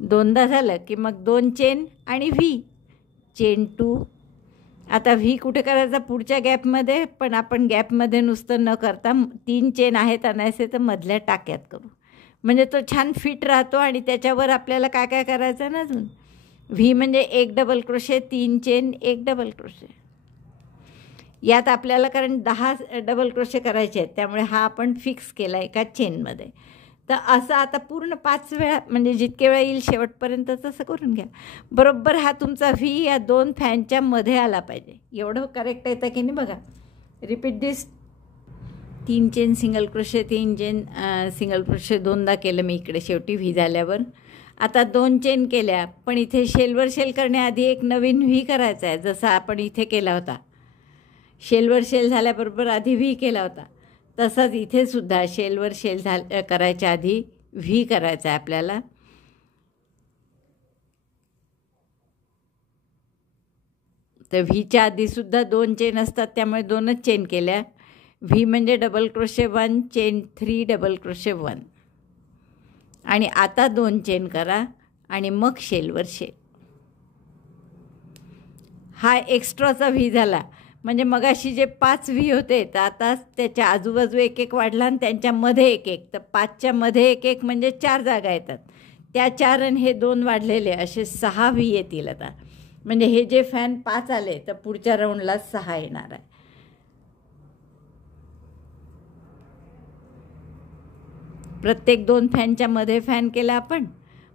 दोनदा झालं की मग 2 चेन आणि व्ही, चेन 2. आता व्ही कुठे करायचा? पुढच्या गॅपमध्ये. पण आपण गॅपमध्ये नुसतं न करता 3 चेन आहेत आणायचे तर मधल्या टाक्यात करू, म्हणजे तो छान फिट राहतो. आणि त्याच्यावर आपल्याला काय काय करायचं ना अजून. व्ही म्हणजे एक डबल क्रोशे, 3 चेन, एक डबल क्रोशे. यात आपल्याला कारण 10 डबल क्रोशे करायचे आहेत, त्यामुळे हा आपण फिक्स केला एका चेनमध्ये. तर असं आता पूर्ण 5 वेळा, म्हणजे जितके वेळा येईल शेवटपर्यंत तसं करून घ्या. बरोबर हा तुमचा व्ही या 2 फॅनच्या मध्ये आला पाहिजे. एवढं करेक्ट येतं की नाही बघा. रिपीट दिस. 3 chain single crochet, 3 chain single crochet दोनदा केलं मी इकडे शेवटी व्ही झाल्यावर. आता 2 चेन केल्या, पण इथे शेलवर शेल करण्याआधी एक नवीन व्ही करायचा आहे, जसा आपण इथे केला होता. शेलवर शेल झाल्याबरोबर आधी व्ही केला होता, तसंच इथे सुद्धा शेलवर शेल करायच्या आधी व्ही करायचा आहे आपल्याला. तर व्हीच्या आधीसुद्धा 2 चेन असतात, त्यामुळे 2च चेन केल्या. व्ही म्हणजे double crochet 1, chain 3, double crochet 1. आणि आता 2 चेन करा आणि मग शेलवर शेल. हा एक्स्ट्राचा व्ही झाला. म्हणजे मगाशी जे 5 व्ही होते तर आता त्याच्या आजूबाजू एक एक वाढला आणि त्यांच्यामध्ये एक एक. तर 5च्या मध्ये एक एक म्हणजे 4 जागा येतात. त्या 4 आणि हे 2 वाढलेले असे 6 व्ही येतील आता. म्हणजे हे जे फॅन 5 आले तर पुढच्या राऊंडला 6 येणार आहे. प्रत्येक 2 फॅनच्या मध्ये फॅन केला आपण,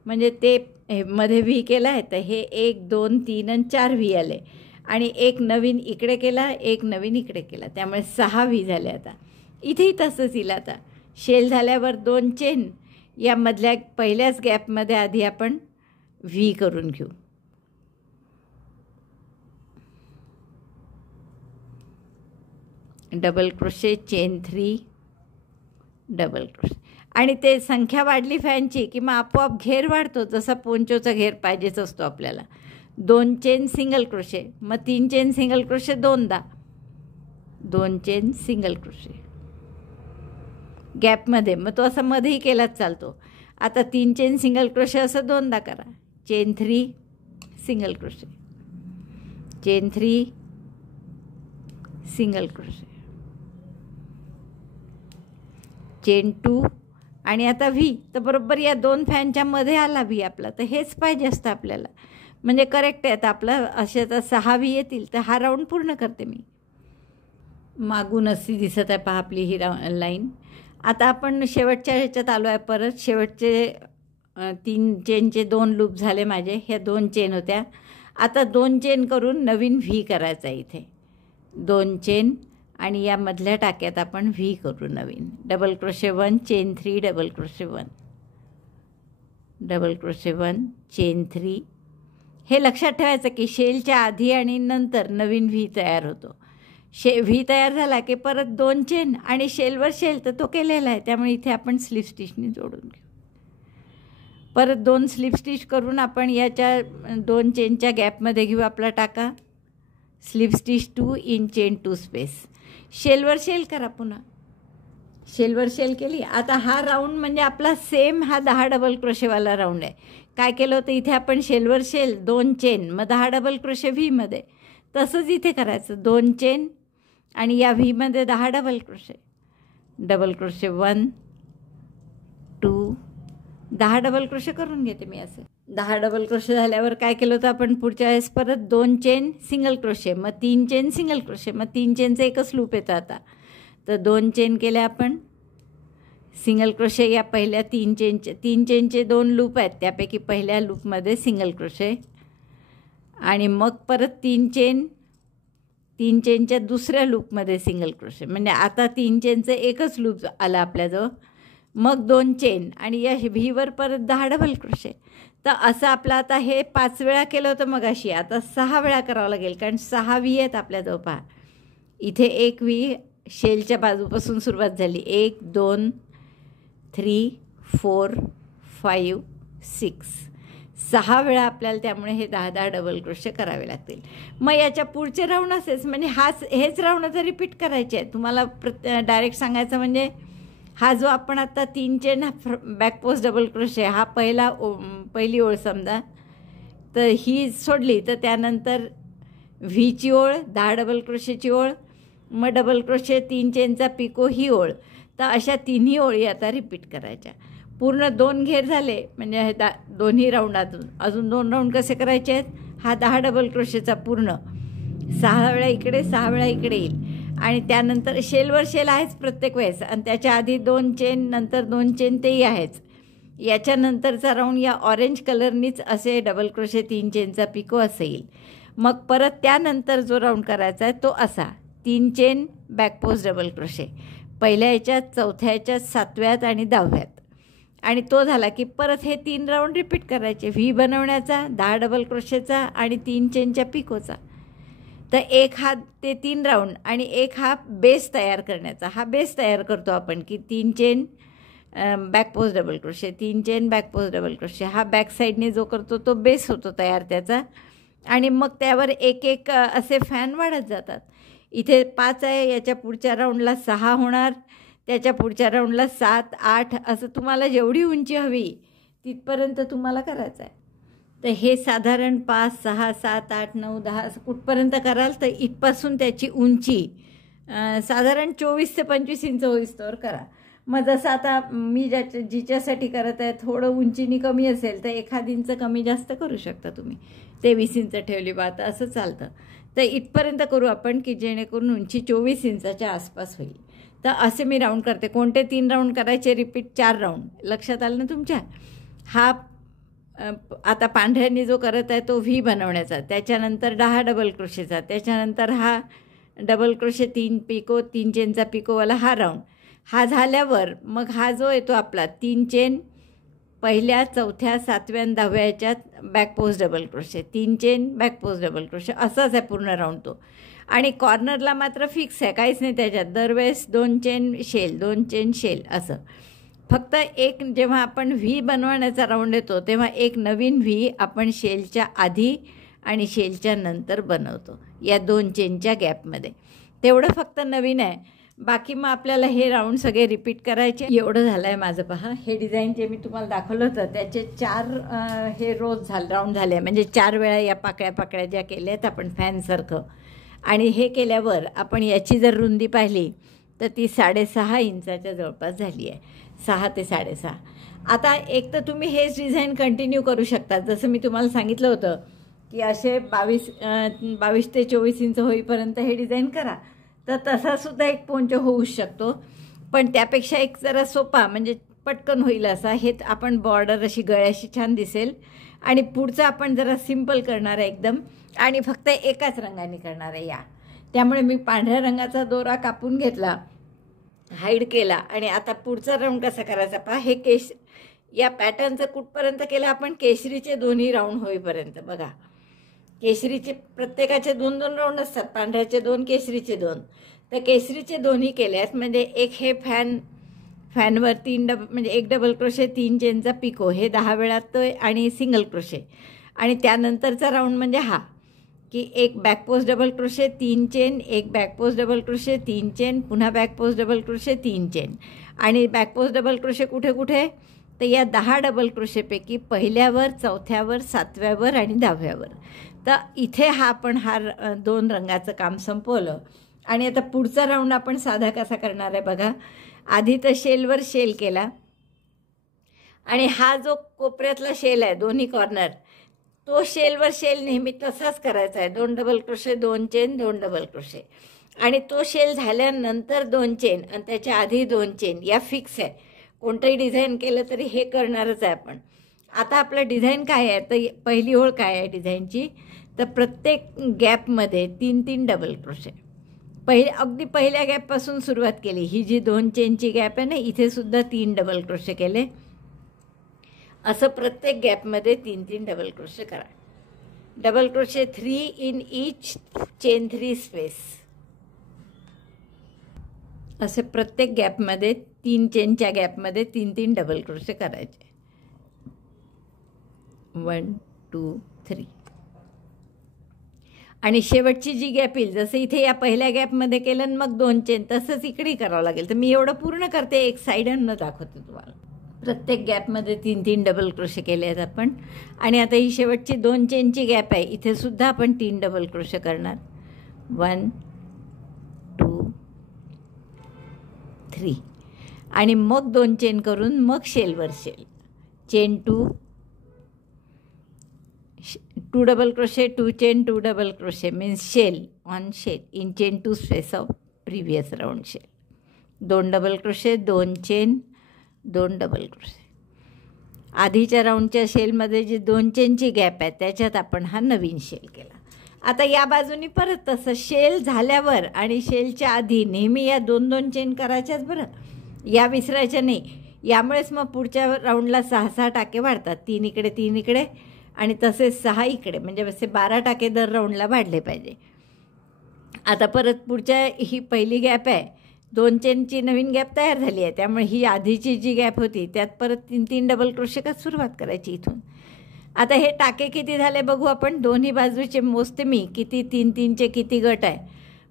म्हणजे ते मध्ये व्ही केला आहे. तर हे 1, 2, 3 आणि 4 व्ही आले. आणि एक नवीन इकडे केला, एक नवीन इकडे केला, त्यामुळे 6 व्ही झाले. आता इथेही तसंच येईल. आता शेल झाल्यावर 2 चेन, या मधल्या पहिल्याच गॅपमध्ये आधी आपण व्ही करून घेऊ. Double crochet, chain 3, double crochet. आणि ते संख्या वाढली फॅनची की मग आपोआप घेर वाढतो, जसा पोंचोचा घेर पाहिजेच असतो आपल्याला. 2 चेन सिंगल क्रोशे, मग 3 चेन सिंगल क्रोशे दोनदा, 2 चेन सिंगल क्रोशे गॅपमध्ये. मग तो असा मध्येही केलाच चालतो. आता 3 चेन सिंगल क्रोशे असं दोनदा करा. Chain 3 single crochet, chain 3 single crochet, chain 2 आणि आता व्ही. तर बरोबर या 2 फॅनच्या मध्ये आला व्ही आपला. तर हेच पाहिजे असतं आपल्याला, म्हणजे करेक्ट आहे. आता आपलं असे तर 6 व्ही येतील. तर हा राऊंड पूर्ण करते मी. मागून अशी दिसत आहे पहा आपली ही लाईन. आता आपण शेवटच्या ह्याच्यात आलो आहे परत. शेवटचे 3 चेनचे 2 लूप झाले माझे. ह्या 2 चेन होत्या. आता 2 चेन करून नवीन व्ही करायचा आहे इथे. 2 चेन आणि या मधल्या टाक्यात आपण व्ही करू नवीन. Double crochet 1, chain 3, double crochet 1, double crochet 1, chain 3. हे लक्षात ठेवायचं की शेलच्या आधी आणि नंतर नवीन व्ही तयार होतो. व्ही तयार झाला की परत 2 चेन आणि शेलवर शेल तर तो केलेला आहे, त्यामुळे इथे आपण स्लिप स्टिचने जोडून घेऊ. परत 2 स्लिप स्टिच करून आपण याच्या 2 चेनच्या गॅपमध्ये घेऊ आपला टाका. Slip stitch 2 in chain 2 space. शेलवर शेल करा पुन्हा. शेलवर शेल केली. आता हा राऊंड म्हणजे आपला सेम हा 10 डबल क्रोशेवाला राऊंड आहे. काय केलं होतं इथे आपण शेलवर शेल 2 चेन, मग 10 डबल क्रोशे व्हीमध्ये. तसंच इथे करायचं. 2 चेन आणि या व्हीमध्ये 10 double crochet. Double crochet 1, 2, 10 double crochet करून घेते मी असे. 10 डबल क्रोशे झाल्यावर काय केलं होतं आपण, पुढच्या वेळेस परत 2 चेन सिंगल क्रोशे, मग 3 चेन सिंगल क्रोशे, मग 3 चेनचं एकच लूप येतं आता. तर 2 चेन केल्या आपण सिंगल क्रोशे. या पहिल्या 3 चेनचे 2 लूप आहेत, त्यापैकी पहिल्या लूपमध्ये सिंगल क्रोशे, आणि मग परत 3 चेनच्या दुसऱ्या लूपमध्ये सिंगल क्रोशे. म्हणजे आता 3 चेनचं एकच लूप आलं आपल्याजवळ. मग 2 चेन आणि या व्हीवर परत 10 डबल क्रोशे. तर असं आपलं आता हे 5 वेळा केलं होतं मग अशी, आता 6 वेळा करावं लागेल, कारण 6 व्ही आहेत आपल्याजवळ. पहा इथे एक व्ही शेलच्या बाजूपासून सुरुवात झाली. 1 2 3 4 5 6 6 वेळा आपल्याला त्यामुळे हे 10-10 डबल क्रोशे करावे लागतील. मग याच्या पुढचे राऊंड असेच, म्हणजे हेच राऊंड आता रिपीट करायचे आहे. तुम्हाला डायरेक्ट सांगायचं म्हणजे हा जो आपण आता 3 chain back post double crochet, हा पहिली ओळ समजा, तर ही सोडली तर त्यानंतर व्हीची ओळ, 10 डबल क्रोशेची ओळ, मग डबल क्रोशे 3 चेनचा पिको ही ओळ. तर अशा तिन्ही ओळी आता रिपीट करायच्या. पूर्ण 2 घेर झाले म्हणजे हे दोन्ही राऊंडातून अजून 2 राऊंड कसे करायचे आहेत. हा 10 डबल क्रोशेचा पूर्ण 6 वेळा इकडे 6 वेळा इकडे येईल, आणि त्यानंतर शेलवर शेल आहेच प्रत्येक वेळेस, आणि त्याच्या आधी 2 चेन नंतर 2 चेन तेही आहेच. याच्यानंतरचा राऊंड या ऑरेंज कलरनीच असे डबल क्रोशे 3 चेनचा पिको असं येईल. मग परत त्यानंतर जो राऊंड करायचा आहे तो असा 3 chain back post double crochet, पहिल्या याच्यात, चौथ्या याच्यात, 7व्यात आणि 10व्यात. आणि तो झाला की परत हे 3 राऊंड रिपीट करायचे. व्ही बनवण्याचा, 10 डबल क्रोशेचा आणि 3 चेनच्या पिकोचा. तर एक हा ते 3 राऊंड आणि एक हा बेस तयार करण्याचा. हा बेस तयार करतो आपण की 3 chain back post double crochet, 3 chain back post double crochet. हा बॅक साईडने जो करतो तो बेस होतो तयार त्याचा. आणि मग त्यावर एक एक असे फॅन वाढत जातात. इथे 5 आहे, याच्या पुढच्या राऊंडला 6 होणार, त्याच्या पुढच्या राऊंडला 7 8, असं तुम्हाला जेवढी उंची हवी तिथपर्यंत तुम्हाला करायचं आहे. तर हे साधारण 5 6 7 8 9 10 असं कुठपर्यंत कराल तर इथपासून त्याची उंची साधारण 24 ते 25 इंच होईस्तोवर करा. मग जसं आता मी जिच्यासाठी करत आहे थोडं उंचीनी कमी असेल तर 1 इंच कमी जास्त करू शकता तुम्ही. 23 इंच ठेवली बा तर असं चालतं. तर इथपर्यंत करू आपण की जेणेकरून उंची 24 इंचाच्या आसपास होईल. तर असे मी राऊंड करते. कोणते 3 राऊंड करायचे, रिपीट 4 राऊंड. लक्षात आलं ना तुमच्या. हा आता पांढऱ्यांनी जो करत आहे तो व्ही बनवण्याचा, त्याच्यानंतर 10 डबल क्रोशेचा, त्याच्यानंतर हा डबल क्रोशे 3 पिको 3 चेनचा पिकोवाला हा राऊंड. हा झाल्यावर मग हा जो येतो आपला 3 चेन पहिल्या, चौथ्या, 7व्या आणि 10व्या याच्यात back post double crochet, 3 chain back post double crochet, असाच आहे पूर्ण राऊंड तो. आणि कॉर्नरला मात्र फिक्स आहे, काहीच नाही त्याच्यात. दरवेळेस 2 चेन शेल 2 चेन शेल असं. फक्त एक जेव्हा आपण व्ही बनवण्याचा राऊंड येतो तेव्हा एक नवीन व्ही आपण शेलच्या आधी आणि शेलच्या नंतर बनवतो या 2 चेनच्या गॅपमध्ये. तेवढं फक्त नवीन आहे. बाकी मग आपल्याला हे राऊंड सगळे रिपीट करायचे. एवढं झालं आहे माझं. पहा हे डिझाईन जे मी तुम्हाला दाखवलं होतं त्याचे 4 हे राऊंड झाले, म्हणजे 4 वेळा या पाकळ्या ज्या केल्या आहेत आपण फॅनसारखं. आणि हे केल्यावर आपण याची जर रुंदी पाहिली तर ती 6.5 इंचाच्या जवळपास झाली आहे, 6 ते 6.5. आता एक तर तुम्ही हेच डिझाईन कंटिन्यू करू शकता, जसं मी तुम्हाला सांगितलं होतं की असे 22 ते 24 इंच होईपर्यंत हे डिझाईन करा. तर तसासुद्धा एक पोंचो होऊ शकतो, पण त्यापेक्षा एक जरा सोपा म्हणजे पटकन होईल असा हे आपण बॉर्डर अशी गळ्याशी छान दिसेल. आणि पुढचं आपण जरा सिंपल करणार आहे एकदम, आणि फक्त एकाच रंगाने करणार आहे. त्यामुळे मी पांढऱ्या रंगाचा दोरा कापून घेतला, हाईड केला. आणि आता पुढचा राऊंड कसा करायचा पहा. हे या पॅटर्नचं कुठपर्यंत केलं आपण, केशरीचे दोन्ही राऊंड होईपर्यंत. बघा केशरीचे प्रत्येकाचे 2-2 राऊंड असतात, पांढऱ्याचे 2 केशरीचे 2. तर केशरीचे दोन्ही केले आहेत, म्हणजे एक हे फॅनवर 3 म्हणजे 1 डबल क्रोशे 3 चेनचा पिको हे 10 वेळात तो, आणि सिंगल क्रोशे. आणि त्यानंतरचा राऊंड म्हणजे हा की एक back post double crochet 3 chain, एक back post double crochet 3 chain, पुन्हा back post double crochet 3 chain. आणि बॅक पोस्ट डबल क्रोशे कुठे कुठे तर या 10 डबल क्रोशेपैकी पहिल्यावर, चौथ्यावर, 7व्यावर आणि 10व्यावर. तर इथे आपण 2 रंगाचं काम संपवलं. आणि आता पुढचा राऊंड आपण साधा कसा करणार आहे बघा. आधी तर शेलवर शेल केला, आणि हा जो कोपऱ्यातला शेल आहे दोन्ही कॉर्नर, तो शेलवर शेल नेहमी तसाच करायचा आहे. 2 double crochet, 2 chain, 2 double crochet. आणि तो शेल झाल्यानंतर 2 चेन आणि त्याच्या आधी 2 चेन, या फिक्स आहे. कोणतंही डिझाईन केलं तरी हे करणारच आहे आपण. आता आपलं डिझाईन काय आहे, तर पहिली ओळ काय आहे डिझाईनची, तर प्रत्येक गॅपमध्ये 3-3 डबल क्रोशे. अगदी पहिल्या गॅपपासून सुरुवात केली. ही जी 2 चेनची गॅप आहे ना, इथे सुद्धा 3 डबल क्रोशे केले. असं प्रत्येक गॅपमध्ये 3-3 डबल क्रोशे करा. Double crochet 3 in each chain 3 space. असे प्रत्येक गॅपमध्ये 3 चेनच्या गॅपमध्ये 3-3 डबल क्रोशे करायचे. 1 2 3. आणि शेवटची जी गॅप येईल, जसं इथे या पहिल्या गॅपमध्ये केलं आणि मग 2 चेन, तसंच इकडेही करावं लागेल. तर मी एवढं पूर्ण करते, एक साईडनं दाखवते तुम्हाला. प्रत्येक गॅपमध्ये 3-3 डबल क्रोशे केले आहेत आपण. आणि आता ही शेवटची 2 चेनची गॅप आहे, इथे सुद्धा आपण 3 डबल क्रोशे करणार. 1 2 3. आणि मग 2 चेन करून मग शेलवर shell. Chain 2 double crochet, 2 chain, 2 double crochet means shell on shell in chain 2 space of previous round shell. 2 double crochet, 2 chain, 2 double crochet. आधीच्या राऊंडच्या शेलमध्ये जी 2 चेनची गॅप आहे त्याच्यात आपण हा नवीन शेल केला. आता या बाजूनी परत तसं शेल झाल्यावर आणि शेलच्या आधी नेहमी या 2-2 चेन करायच्याच बरं, या विसरायच्या नाही. यामुळेच मग पुढच्या राऊंडला 6-6 टाके वाढतात. 3 इकडे 3 इकडे आणि तसेच 6 इकडे, म्हणजे असे 12 टाके दर राऊंडला वाढले पाहिजे. आता परत पुढच्या ही पहिली गॅप आहे, 2 चेनची नवीन गॅप तयार झाली आहे. त्यामुळे ही आधीची जी गॅप होती त्यात परत 3-3 डबल क्रोशे का सुरुवात करायची इथून. आता हे टाके किती झाले बघू आपण. दोन्ही बाजूचे मोजते मी, किती 3-3चे किती गट आहे.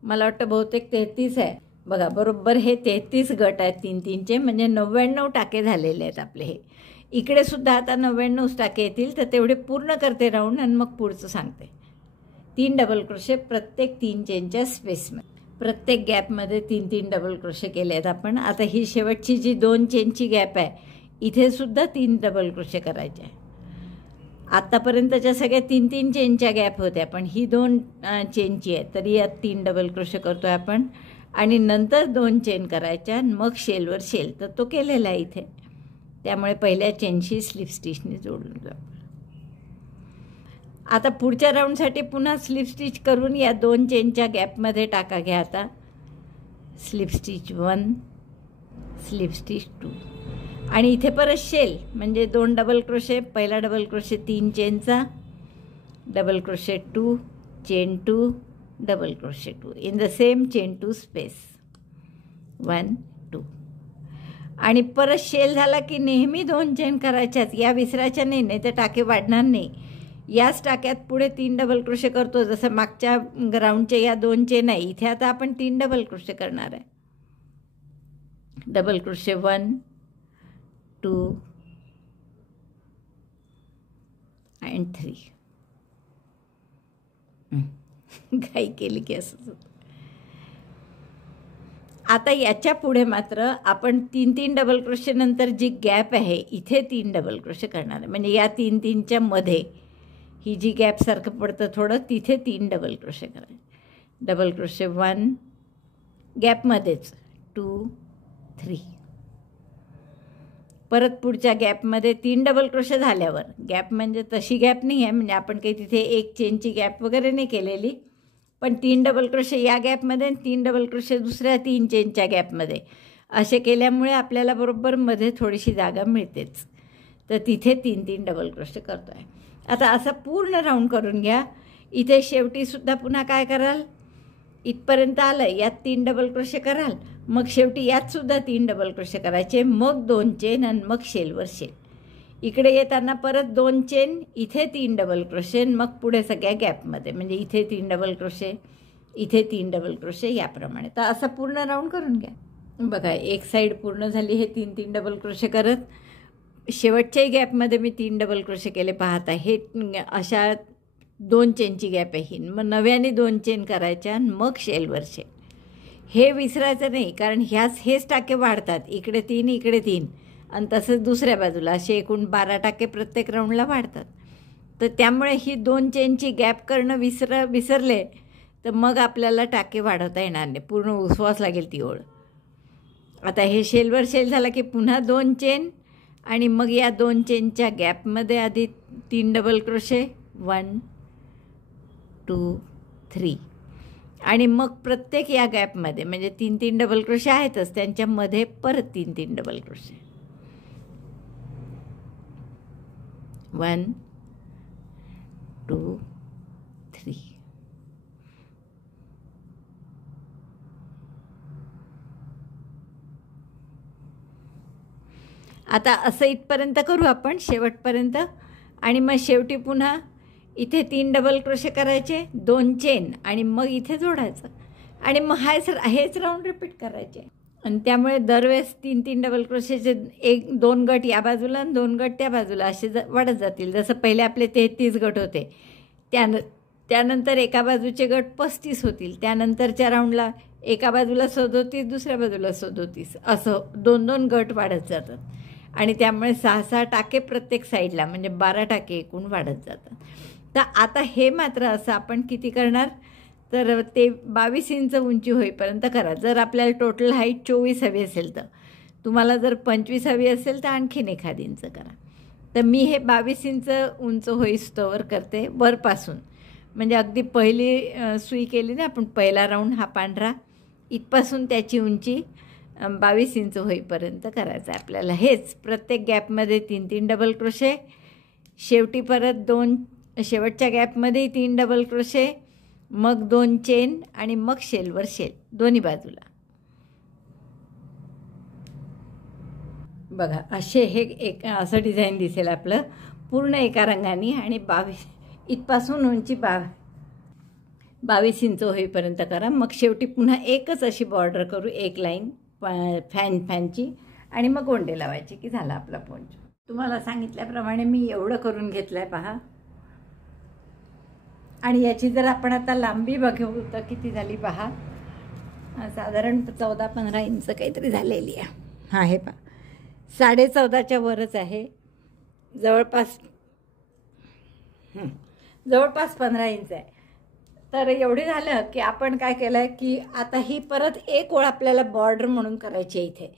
मला वाटतं बहुतेक 33 आहे. बघा बरोबर हे 33 गट आहेत 3-3चे, म्हणजे 99 टाके झालेले आहेत आपले. हे इकडे सुद्धा आता 99 टाके येतील. तर तेवढे पूर्ण करते राऊंड आणि मग पुढचं सांगते. 3 डबल क्रोशे प्रत्येक 3 चेनच्या स्पेसमध्ये. प्रत्येक गॅपमध्ये 3-3 डबल क्रोशे केले आहेत आपण. आता ही शेवटची जी 2 चेनची गॅप आहे, इथे सुद्धा 3 डबल क्रोशे करायचे आहे. आत्तापर्यंतच्या सगळ्या 3-3 चेनच्या गॅप होत्या, पण ही 2 चेनची आहे, तरी यात 3 डबल क्रोशे करतो आहे आपण. आणि नंतर 2 चेन करायच्या मग शेलवर शेल, तर तो केलेला आहे इथे. त्यामुळे पहिल्या चेनशी स्लिप स्टिचने जोडून जाऊ. आता पुढच्या राऊंडसाठी पुन्हा स्लिप स्टिच करून या 2 चेनच्या गॅपमध्ये टाका घ्या. आता स्लिप स्टिच 1, स्लिप स्टिच 2 आणि इथे परत शेल, म्हणजे 2 डबल क्रोशे, पहिला डबल क्रोशे 3 चेनचा, double crochet 2, chain 2, double crochet 2 in the same chain 2 space. 1 2. आणि परत शेल झाला की नेहमी 2 चेन करायच्याच, या विसरायच्या नाही, नाही तर टाके वाढणार नाही. याच टाक्यात पुढे 3 डबल क्रोशे करतो, जसं मागच्या राऊंडच्या या 2 चेन आहे, इथे आता आपण 3 डबल क्रोशे करणार आहे. Double crochet 1 2 and 3. घाई केली की असंच होतं. आता याच्या पुढे मात्र आपण 3-3 डबल क्रोशे नंतर जी गॅप आहे इथे 3 डबल क्रोशे करणार आहे. म्हणजे या 3-3च्या मध्ये ही जी गॅप सारखं पडतं थोडं, तिथे 3 डबल क्रोशे करायचे. Double crochet 1 गॅपमध्येच, 2 3. परत पुढच्या गॅपमध्ये 3 डबल क्रोशे झाल्यावर, गॅप म्हणजे तशी गॅप नाही आहे, म्हणजे आपण काही तिथे 1 चेनची गॅप वगैरे नाही केलेली, पण 3 डबल क्रोशे या गॅपमध्ये आणि 3 डबल क्रोशे दुसऱ्या 3 चेनच्या गॅपमध्ये असे केल्यामुळे आपल्याला बरोबर मध्ये थोडीशी जागा मिळतेच. तर तिथे 3-3 डबल क्रोशे करतो आहे. आता असं पूर्ण राऊंड करून घ्या. इथे शेवटीसुद्धा पुन्हा काय कराल, इथपर्यंत आलं, यात 3 डबल क्रोशे कराल, मग शेवटी यातसुद्धा 3 डबल क्रोशे करायचे, मग 2 चेन आणि मग शेलवर शेल. इकडे येताना परत 2 चेन, इथे 3 डबल क्रोशे, मग पुढे सगळ्या गॅपमध्ये, म्हणजे इथे 3 डबल क्रोशे, इथे 3 डबल क्रोशे, याप्रमाणे. तर असं पूर्ण राऊंड करून घ्या. बघा एक साईड पूर्ण झाली हे 3-3 डबल क्रोशे करत. शेवटच्याही गॅपमध्ये मी 3 डबल क्रोशे केले, पाहता हे अशा 2 चेनची गॅप आहे ही, मग नव्याने 2 चेन करायच्या आणि मग शेलवर शेल. हे विसरायचं नाही, कारण हेच टाके वाढतात, इकडे 3 इकडे 3 आणि तसंच दुसऱ्या बाजूला असे एकूण 12 टाके प्रत्येक राऊंडला वाढतात. तर त्यामुळे ही 2 चेनची गॅप करणं विसरले तर मग आपल्याला टाके वाढवता येणार नाही, पूर्ण उसवास लागेल ती ओळ. आता हे शेलवर शेल झाला की पुन्हा 2 चेन आणि मग या 2 चेनच्या गॅपमध्ये आधी 3 डबल क्रोशे 1 2 3 आणि मग प्रत्येक या गॅपमध्ये म्हणजे 3 डबल क्रोशे आहेतच, त्यांच्यामध्ये परत 3 डबल क्रोशे 1 2 3. आता असं इथपर्यंत करू आपण शेवटपर्यंत आणि मग शेवटी पुन्हा इथे 3 डबल क्रोशे करायचे, 2 चेन आणि मग इथे जोडायचं आणि मग हेच राऊंड रिपीट करायचे. आणि त्यामुळे दरवेळेस 3 डबल क्रोशेचे 1-2 गट या बाजूला आणि 2 गट त्या बाजूला असे वाढत जातील. जसं पहिले आपले 33 गट होते, त्यानंतर एका बाजूचे गट 35 होतील, त्यानंतरच्या राऊंडला एका बाजूला 37 दुसऱ्या बाजूला 37 असं 2-2 गट वाढत जातात आणि त्यामुळे 6-6 टाके प्रत्येक साईडला म्हणजे 12 टाके एकूण वाढत जातात. तर आता हे मात्र असं आपण किती करणार तर ते 22 इंच उंची होईपर्यंत करा. जर आपल्याला टोटल हाईट 24 हवी असेल तर, तुम्हाला जर 25 हवी असेल तर आणखीन 1 इंच करा. तर मी हे 22 इंच उंच होईस्तोवर करते वरपासून, म्हणजे अगदी पहिली सुई केली ना आपण, पहिला राऊंड हा पांढरा, इथपासून त्याची उंची 22 इंच होईपर्यंत करायचं आहे आपल्याला. हेच प्रत्येक गॅपमध्ये 3 डबल क्रोशे, शेवटी परत शेवटच्या गॅपमध्ये 3 डबल क्रोशे, मग 2 चेन आणि मग शेलवर शेल दोन्ही बाजूला. बघा असे हे असं डिझाईन दिसेल आपलं पूर्ण एका रंगाने आणि 22 इथपासून उंची 22 इंच होईपर्यंत करा. मग शेवटी पुन्हा एकच अशी बॉर्डर करू, एक लाईन फॅनची आणि मग गोंडे लावायचे की झाला आपला पोंचो. तुम्हाला सांगितल्याप्रमाणे मी एवढं करून घेतलं आहे पहा. आणि याची जर आपण आता लांबी बघू तर किती झाली पहा, साधारण 14-15 इंच काहीतरी झालेली आहे. हा हे पहा 14.5च्या वरच आहे, जवळपास 15 इंच आहे. तर एवढे झालं की आपण काय केलं आहे की आता ही परत एक ओळ आपल्याला बॉर्डर म्हणून करायची आहे इथे,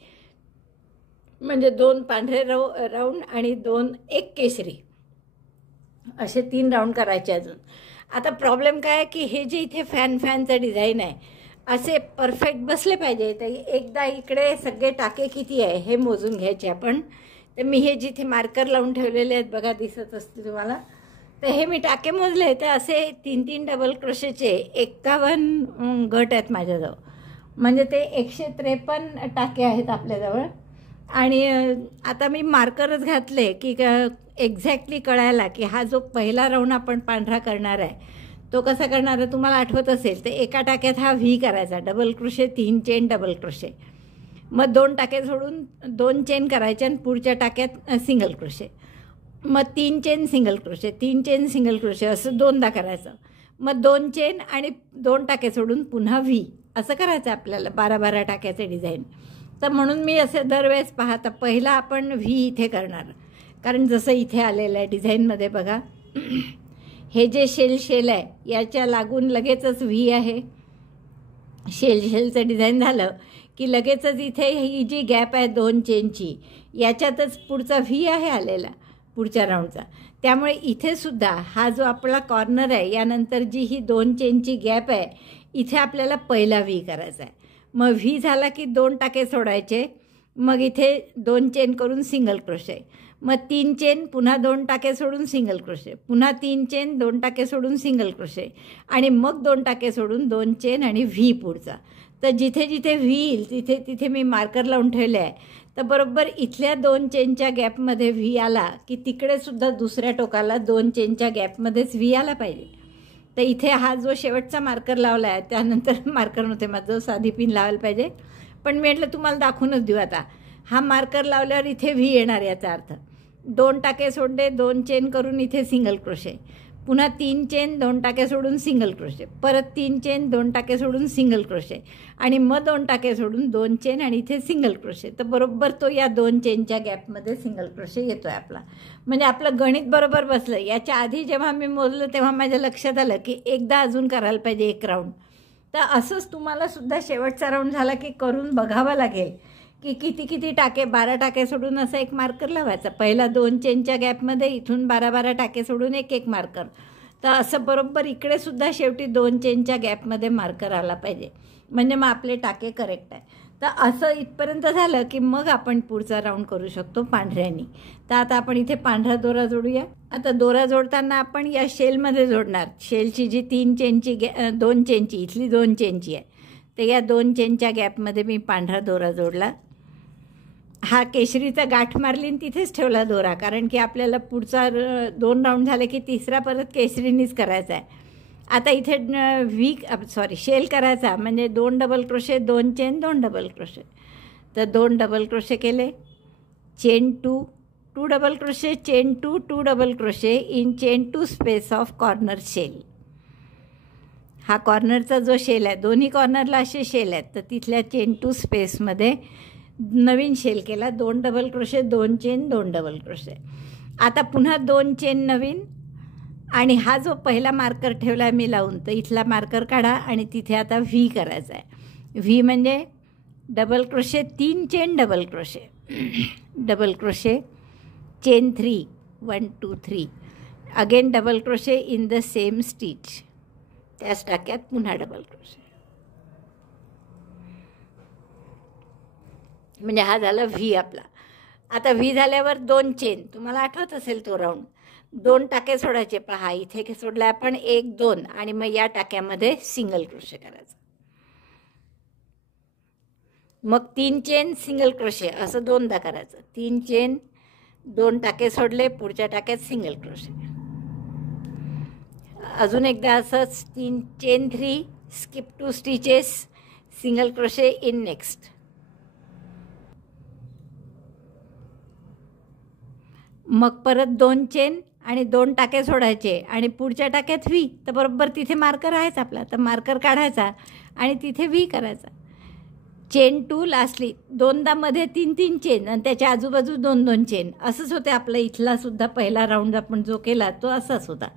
म्हणजे 2 पांढरे राऊंड आणि एक केशरी असे 3 राऊंड करायचे अजून. आता प्रॉब्लेम काय आहे की हे जे इथे फॅनचं डिझाईन आहे असे परफेक्ट बसले पाहिजे. तर एकदा इकडे सगळे टाके किती आहे हे मोजून घ्यायचे आपण. तर मी हे जिथे मार्कर लावून ठेवलेले आहेत बघा, दिसत असते तुम्हाला, तर हे मी टाके मोजले. तर असे 3 डबल क्रोशेचे 51 गट आहेत माझ्याजवळ, म्हणजे ते 153 टाके आहेत आपल्याजवळ. आणि आता मी मार्करच घातले की एक्झॅक्टली कळायला की हा जो पहिला राऊंड आपण पांढरा करणार आहे तो कसा करणार आहे तुम्हाला आठवत असेल तर एका टाक्यात हा व्ही करायचा, double crochet 3 chain double crochet, मग 2 टाके सोडून 2 चेन करायचे आणि पुढच्या टाक्यात सिंगल क्रोशे, मग 3 chain single crochet, 3 chain single crochet असं 2दा करायचं, मग 2 चेन आणि 2 टाके सोडून पुन्हा व्ही असं करायचं आपल्याला 12-12 टाक्याचे डिझाईन. तर म्हणून मी असे दरवेळेस पाहता पहिला आपण व्ही इथे करणार, कारण जसं इथे आलेलं आहे डिझाईनमध्ये बघा, हे जे शेल आहे याच्या लागून लगेचच व्ही आहे. शेलचं डिझाईन झालं की लगेचच इथे ही जी गॅप आहे 2 चेनची याच्यातच पुढचा व्ही आहे आलेला पुढच्या राऊंडचा. त्यामुळे इथे सुद्धा हा जो आपला कॉर्नर आहे यानंतर जी ही 2 चेनची गॅप आहे इथे आपल्याला पहिला व्ही करायचा आहे. मग व्ही झाला की 2 टाके सोडायचे, मग इथे 2 चेन करून सिंगल क्रोशे, मग 3 चेन पुन्हा 2 टाके सोडून सिंगल क्रोशे, पुन्हा 3 चेन 2 टाके सोडून सिंगल क्रोशे आणि मग 2 टाके सोडून 2 चेन आणि व्ही पुढचा. तर जिथे जिथे व्ही येईल तिथे तिथे मी मार्कर लावून ठेवले आहे. तर बरोबर इथल्या 2 चेनच्या गॅपमध्ये व्ही आला की तिकडे सुद्धा दुसऱ्या टोकाला 2 चेनच्या गॅपमध्येच व्ही आला पाहिजे. तर इथे हा जो शेवटचा मार्कर लावला आहे त्यानंतर मार्कर नव्हते माझं, साधी पिन लावायला पाहिजे, पण मी म्हटलं तुम्हाला दाखवूनच देऊ. आता हा मार्कर लावल्यावर इथे व्ही येणार, याचा अर्थ 2 टाके सोडले, 2 चेन करून इथे सिंगल क्रोशे, पुन्हा 3 चेन 2 टाके सोडून सिंगल क्रोशे, परत 3 चेन 2 टाके सोडून सिंगल क्रोशे आणि मग 2 टाके सोडून 2 चेन आणि इथे सिंगल क्रोशे. तर बरोबर तो या 2 चेनच्या गॅपमध्ये सिंगल क्रोशे येतो आहे आपला. म्हणजे आपलं गणित बरोबर बसलं. याच्या आधी जेव्हा मी मोजलं तेव्हा माझ्या लक्षात आलं की एकदा अजून करायला पाहिजे एक राऊंड. तर असंच तुम्हाला सुद्धा शेवटचा राऊंड झाला की करून बघावं लागेल की किती किती टाके, 12 टाके सोडून असा एक मार्कर लावायचा. पहिला 2 चेनच्या गॅपमध्ये इथून 12 टाके सोडून एक एक मार्कर. तर असं बरोबर इकडे सुद्धा शेवटी 2 चेनच्या गॅपमध्ये मार्कर आला पाहिजे, म्हणजे मग आपले टाके करेक्ट आहे. तर असं इथपर्यंत झालं की मग आपण पुढचा राऊंड करू शकतो पांढऱ्यानी. तर आता आपण इथे पांढरा दोरा जोडूया. आता दोरा जोडताना आपण या शेलमध्ये जोडणार. शेलची जी 3 चेनची 2 चेनची इथली 2 चेनची आहे, तर या 2 चेनच्या गॅपमध्ये मी पांढरा दोरा जोडला. हा केशरीचा गाठ मारली आणि तिथेच ठेवला दोरा, कारण की आपल्याला पुढचा 2 राऊंड झाले की तिसरा परत केशरीनीच करायचा आहे. आता इथे शेल करायचा, म्हणजे 2 double crochet, 2 chain, 2 double crochet. तर 2 डबल क्रोशे केले, chain 2 double crochet, chain 2 double crochet in chain 2 space of corner shell. हा कॉर्नरचा जो शेल आहे, दोन्ही कॉर्नरला असे शेल आहेत, तर तिथल्या चेन 2 स्पेसमध्ये नवीन शेल केला. 2 double crochet, 2 chain, 2 double crochet. आता पुन्हा 2 चेन नवीन, आणि हा जो पहिला मार्कर ठेवला आहे मी लावून, तर इथला मार्कर काढा आणि तिथे आता व्ही करायचा आहे. व्ही म्हणजे double crochet, 3 chain double crochet, double crochet, chain 3, 1 2 3, again double crochet in the same stitch, त्याच टाक्यात पुन्हा डबल क्रोशे. म्हणजे हा झाला व्ही आपला. आता व्ही झाल्यावर 2 चेन, तुम्हाला आठवत असेल तो राऊंड. 2 टाके सोडायचे. पहा इथे सोडला आपण 1 2, आणि मग या टाक्यामध्ये सिंगल क्रोशे करायचं. मग 3 चेन सिंगल क्रोशे असं 2दा करायचं. 3 चेन, 2 टाके सोडले, पुढच्या टाक्यात सिंगल क्रोशे. अजून एकदा असंच 3 chain 3, skip 2 stitches, single crochet in next. मग परत 2 चेन आणि 2 टाके सोडायचे आणि पुढच्या टाक्यात व्ही. तर बरोबर तिथे मार्कर आहेच आपला, तर मार्कर काढायचा आणि तिथे व्ही करायचा. चेन 2 लास्टली 2दा मध्ये 3 3 चेन आणि त्याच्या आजूबाजू 2 2 चेन. असंच होते आपला इथला सुद्धा पहिला राऊंड आपण जो केला तो असाच होता.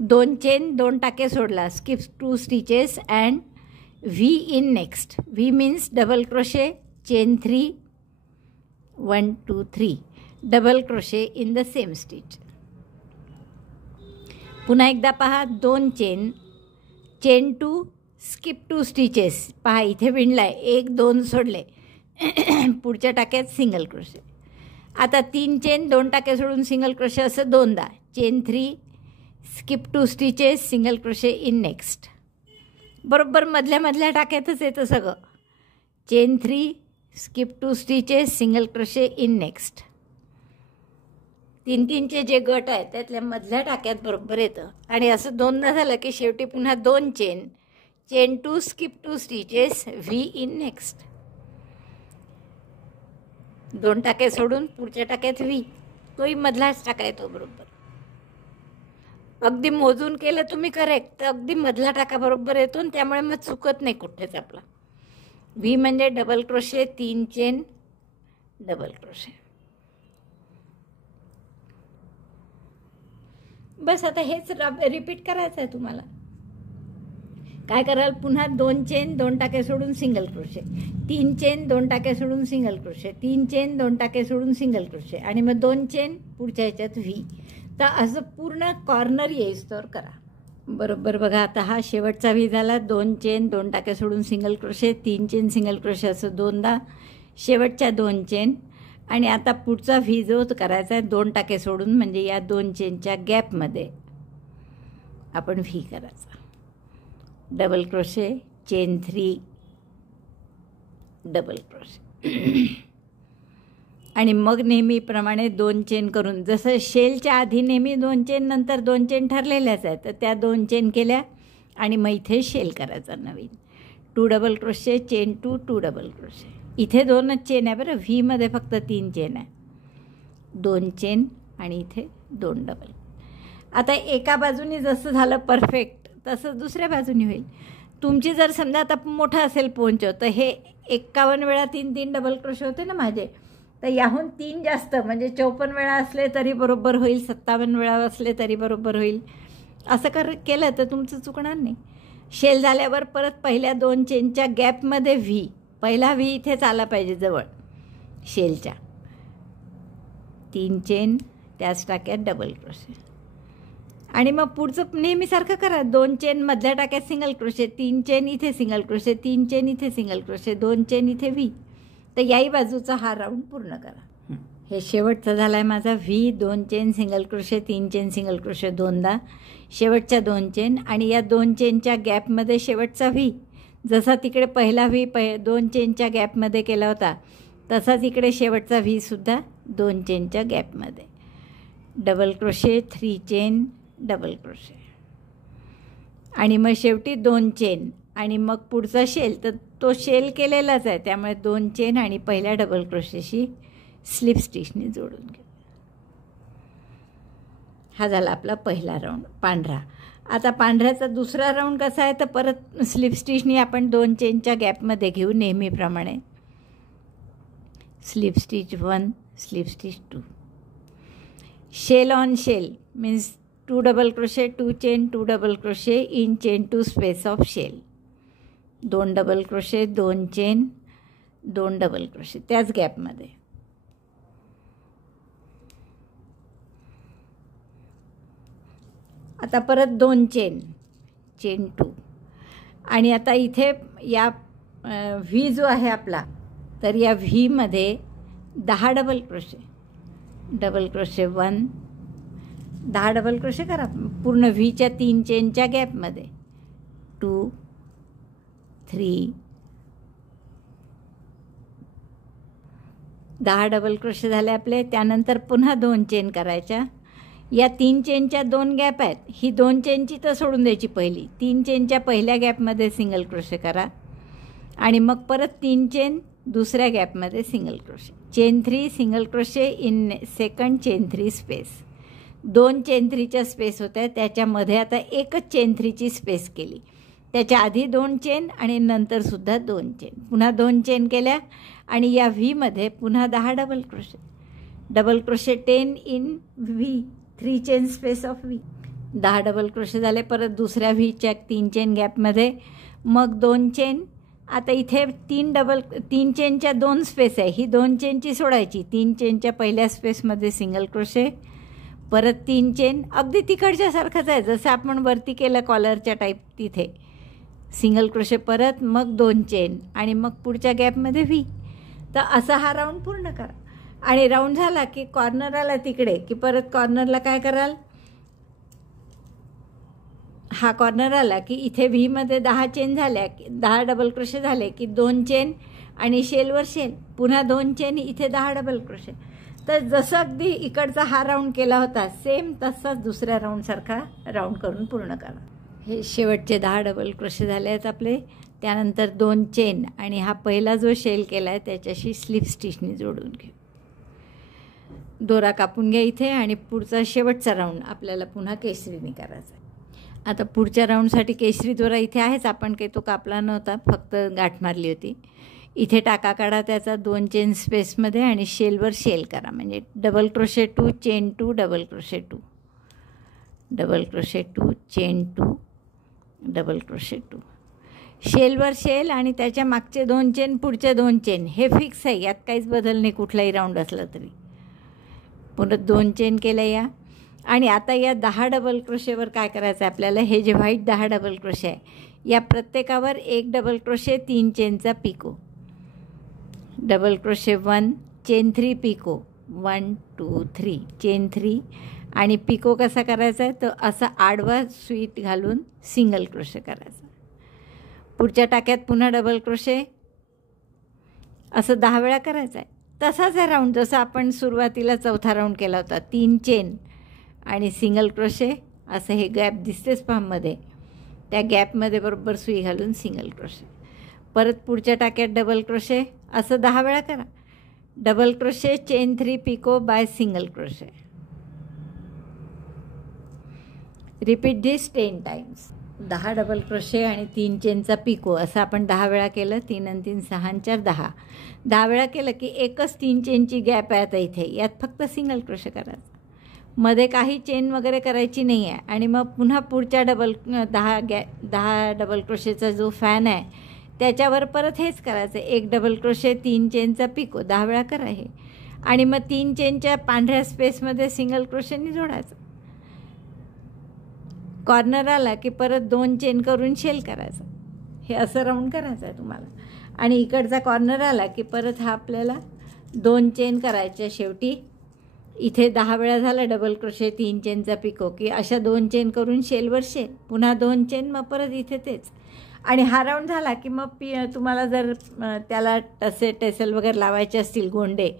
2 चेन, 2 टाके सोडला, skip 2 stitches and V in next. V means double crochet, chain 3, 1 2 3, double crochet in the same stitch. पुन्हा एकदा पहा, 2 चेन, चेन 2, स्किप 2 स्टिचेस. पहा इथे विणलाय, 1 2 सोडले, पुढच्या टाक्यात सिंगल क्रोशे. आता 3 चेन, 2 टाके सोडून सिंगल क्रोशे असं 2दा. Chain 3, skip 2 stitches, single crochet in next. बरोबर मधल्या टाक्यातच येतं सगळं. Chain 3, skip 2 stitches, single crochet in next. 3 3चे जे गट आहेत त्यातल्या मधल्या टाक्यात बरोबर येतं. आणि असं 2दा झालं की शेवटी पुन्हा 2 chain, chain 2, skip 2 stitches, V in next. 2 टाके सोडून पुढच्या टाक्यात व्ही. तोही मधलाच टाका येतो बरोबर. अगदी मोजून केलं तुम्ही करेक्ट, तर अगदी मधला टाका बरोबर येतो, त्यामुळे मग चुकत नाही कुठेच आपला. व्ही म्हणजे double crochet, 3 chain, double crochet. बस आता हेच रिपीट करायचं आहे तुम्हाला. काय कराल, पुन्हा 2 चेन, 2 टाके सोडून सिंगल क्रोशे, 3 चेन, 2 टाके सोडून सिंगल क्रोशे, 3 चेन, 2 टाके सोडून सिंगल क्रोशे, आणि मग 2 चेन, पुढच्या ह्याच्यात व्ही. तर असं पूर्ण कॉर्नर येईस्तोवर करा. बरोबर बघा, आता हा शेवटचा व्ही झाला. 2 चेन, 2 टाके सोडून single crochet, 3 chain single crochet असं 2दा, शेवटच्या 2 चेन, आणि आता पुढचा व्ही जो करायचा आहे 2 टाके सोडून, म्हणजे या 2 चेनच्या गॅपमध्ये आपण व्ही करायचा. Double crochet, chain 3, double crochet, आणि मग नेहमीप्रमाणे 2 चेन करून, जसं शेलच्या आधी नेहमी 2 चेन, नंतर 2 चेन ठरलेल्याच आहेत, तर त्या 2 चेन केल्या आणि मग इथे शेल करायचा नवीन. 2 double crochet, chain 2, 2 double crochet. इथे 2च चेन आहे बरं, व्हीमध्ये फक्त 3 चेन आहे. 2 चेन आणि इथे 2 डबल. आता एका बाजूनी जसं झालं परफेक्ट तसंच दुसऱ्या बाजूनी होईल. तुमची जर समजा आता मोठं असेल पोंचो तर हे 51 वेळा 3 डबल क्रोशे होते ना माझे, तर याहून 3 जास्त म्हणजे 54 वेळा असले तरी बरोबर होईल, 57 वेळा असले तरी बरोबर होईल. असं केलं तर तुमचं चुकणार नाही. शेल झाल्यावर परत पहिल्या 2 चेनच्या गॅपमध्ये व्ही, पहिला व्ही इथेच आला पाहिजे जवळ शेलच्या. 3 चेन, त्याच टाक्यात डबल क्रोशे आणि मग पुढचं नेहमीसारखं करा. 2 चेन मधल्या टाक्यात सिंगल क्रोशे, 3 चेन इथे सिंगल क्रोशे, 3 चेन इथे सिंगल क्रोशे, 2 चेन इथे व्ही. तर याही बाजूचा हा राऊंड पूर्ण करा. हे शेवटचा झाला आहे माझा V, 2 chain single crochet, 3 chain single crochet दोनदा, शेवटच्या 2 चेन आणि या 2 चेनच्या गॅपमध्ये शेवटचा व्ही. जसा तिकडे पहिला व्ही 2 चेनच्या गॅपमध्ये केला होता तसाच इकडे शेवटचा व्हीसुद्धा 2 चेनच्या गॅपमध्ये. Double crochet, 3 chain, double crochet आणि मग शेवटी 2 चेन आणि मग पुढचा शेल. तर तो शेल केलेलाच आहे त्यामुळे 2 चेन आणि पहिल्या डबल क्रोशेशी स्लिप स्टिचने जोडून घ्या. हा झाला आपला पहिला राऊंड पांढरा. आता पांढऱ्याचा दुसरा राऊंड कसा आहे तर परत स्लिप स्टिचने आपण 2 चेनच्या गॅपमध्ये घेऊ नेहमीप्रमाणे. Slip stitch 1, slip stitch 2. Shell on shell means 2 double crochet, 2 chain, 2 double crochet in chain 2 space of shell. 2 double crochet, 2 chain, 2 double crochet त्याच गॅपमध्ये. आता परत 2 चेन, चेन 2 आणि आता इथे या व्ही जो आहे आपला तर या व्हीमध्ये 10 double crochet. Double crochet 1, 10 double crochet करा पूर्ण व्हीच्या 3 चेनच्या गॅपमध्ये. 2, 3, 10 डबल क्रोशे झाले आपले. त्यानंतर पुन्हा 2 चेन करायच्या. या 3 चेनच्या 2 गॅप आहेत, ही 2 चेनची तर सोडून द्यायची पहिली. 3 चेनच्या पहिल्या गॅपमध्ये सिंगल क्रोशे करा आणि मग परत 3 चेन दुसऱ्या गॅपमध्ये single crochet. Chain 3 single crochet in second chain 3 space. 2 chain 3च्या स्पेस होत्या त्याच्यामध्ये आता एकच चेन 3ची स्पेस केली. त्याच्या आधी 2 चेन आणि नंतरसुद्धा 2 चेन. पुन्हा 2 चेन केल्या आणि या व्हीमध्ये पुन्हा 10 double crochet. Double crochet 10 in V, 3 chain space of V. 10 double crochet झाले. परत दुसऱ्या व्हीच्या 3 चेन गॅपमध्ये मग 2 चेन. आता इथे 3 चेनच्या 2 स्पेस आहे, ही 2 चेनची सोडायची. 3 चेनच्या पहिल्या स्पेसमध्ये सिंगल क्रोशे, परत 3 चेन. अगदी तिकडच्यासारखंच आहे जसं आपण वरती केलं कॉलरच्या टाईप. तिथे सिंगल क्रोशे परत मग 2 चेन आणि मग पुढच्या गॅपमध्ये व्ही. तर असा हा राऊंड पूर्ण करा. आणि राऊंड झाला की कॉर्नर आला तिकडे की परत कॉर्नरला काय कराल, हा कॉर्नर आला की इथे व्हीमध्ये 10 चेन झाल्या, 10 डबल क्रोशे झाले की 2 चेन आणि शेलवर शेल, पुन्हा 2 चेन, इथे 10 डबल क्रोशे. तर जसं अगदी इकडचा हा राऊंड केला होता सेम तसाच दुसऱ्या राऊंडसारखा राऊंड करून पूर्ण करा. हे शेवटचे 10 डबल क्रोशे झाले आहेत आपले. त्यानंतर 2 चेन आणि हा पहिला जो शेल केला आहे त्याच्याशी स्लिप स्टिचने जोडून घेऊ. दोरा कापून घ्या इथे आणि पुढचा शेवटचा राऊंड आपल्याला पुन्हा केसरीने करायचा आहे. आता पुढच्या राऊंडसाठी केशरी दोरा इथे आहेच, आपण काही तो कापला नव्हता, फक्त गाठ मारली होती. इथे टाका काढा त्याचा 2 चेन स्पेसमध्ये आणि शेलवर शेल करा. म्हणजे double crochet 2 chain 2 double crochet 2, double crochet 2 chain 2 double crochet 2, शेलवर शेल आणि त्याच्या मागचे 2 चेन पुढचे 2 चेन. हे फिक्स आहे, यात काहीच बदल नाही कुठलाही राऊंड असला तरी. पुन्हा 2 चेन केल्या या. आणि आता या 10 डबल क्रोशेवर काय करायचं आहे आपल्याला, हे जे व्हाईट 10 डबल क्रोशे आहे या प्रत्येकावर 1 डबल क्रोशे 3 चेनचा picot. Double crochet 1 chain 3 picot, 1 2 3 chain 3 आणि पिको कसा करायचा आहे तर असा आडवा स्वीट घालून सिंगल क्रोशे करायचा. पुढच्या टाक्यात पुन्हा डबल क्रोशे असं 10 वेळा करायचं आहे. तसाच आहे राऊंड जसं आपण सुरुवातीला चौथा राऊंड केला होता. 3 चेन आणि सिंगल क्रोशे असं हे गॅप दिसतेच पाममध्ये, त्या गॅपमध्ये बरोबर सुई घालून सिंगल क्रोशे. परत पुढच्या टाक्यात डबल क्रोशे असं 10 वेळा करा. Double crochet chain 3 picot by single crochet. Repeat this 10 times. 10 double crochet आणि 3 चेनचा पिको असं आपण 10 वेळा केलं. 3 आणि 3 6 आणि 4 10. 10 वेळा केलं की एकच 3 चेनची गॅप आहे आता इथे. यात फक्त सिंगल क्रोशे करायचं, मध्ये काही चेन वगैरे करायची नाही आहे. आणि मग पुन्हा पुढच्या 10 डबल क्रोशेचा जो फॅन आहे त्याच्यावर परत हेच करायचं. 1 डबल क्रोशे 3 चेनचा पिको 10 वेळा करा हे. आणि मग 3 चेनच्या पांढऱ्या स्पेसमध्ये सिंगल क्रोशेनी जोडायचं. कॉर्नर आला की परत 2 चेन करून शेल करायचं. हे असं राऊंड करायचं आहे तुम्हाला. आणि इकडचा कॉर्नर आला की परत हा आपल्याला 2 चेन करायच्या. शेवटी इथे 10 वेळा झाला डबल क्रोशे 3 चेनचा पिको की अशा 2 चेन करून शेलवर शेल, पुन्हा 2 चेन, मग परत इथे तेच. आणि हा राऊंड झाला की मग तुम्हाला जर त्याला टेसल वगैरे लावायचे असतील गोंडे,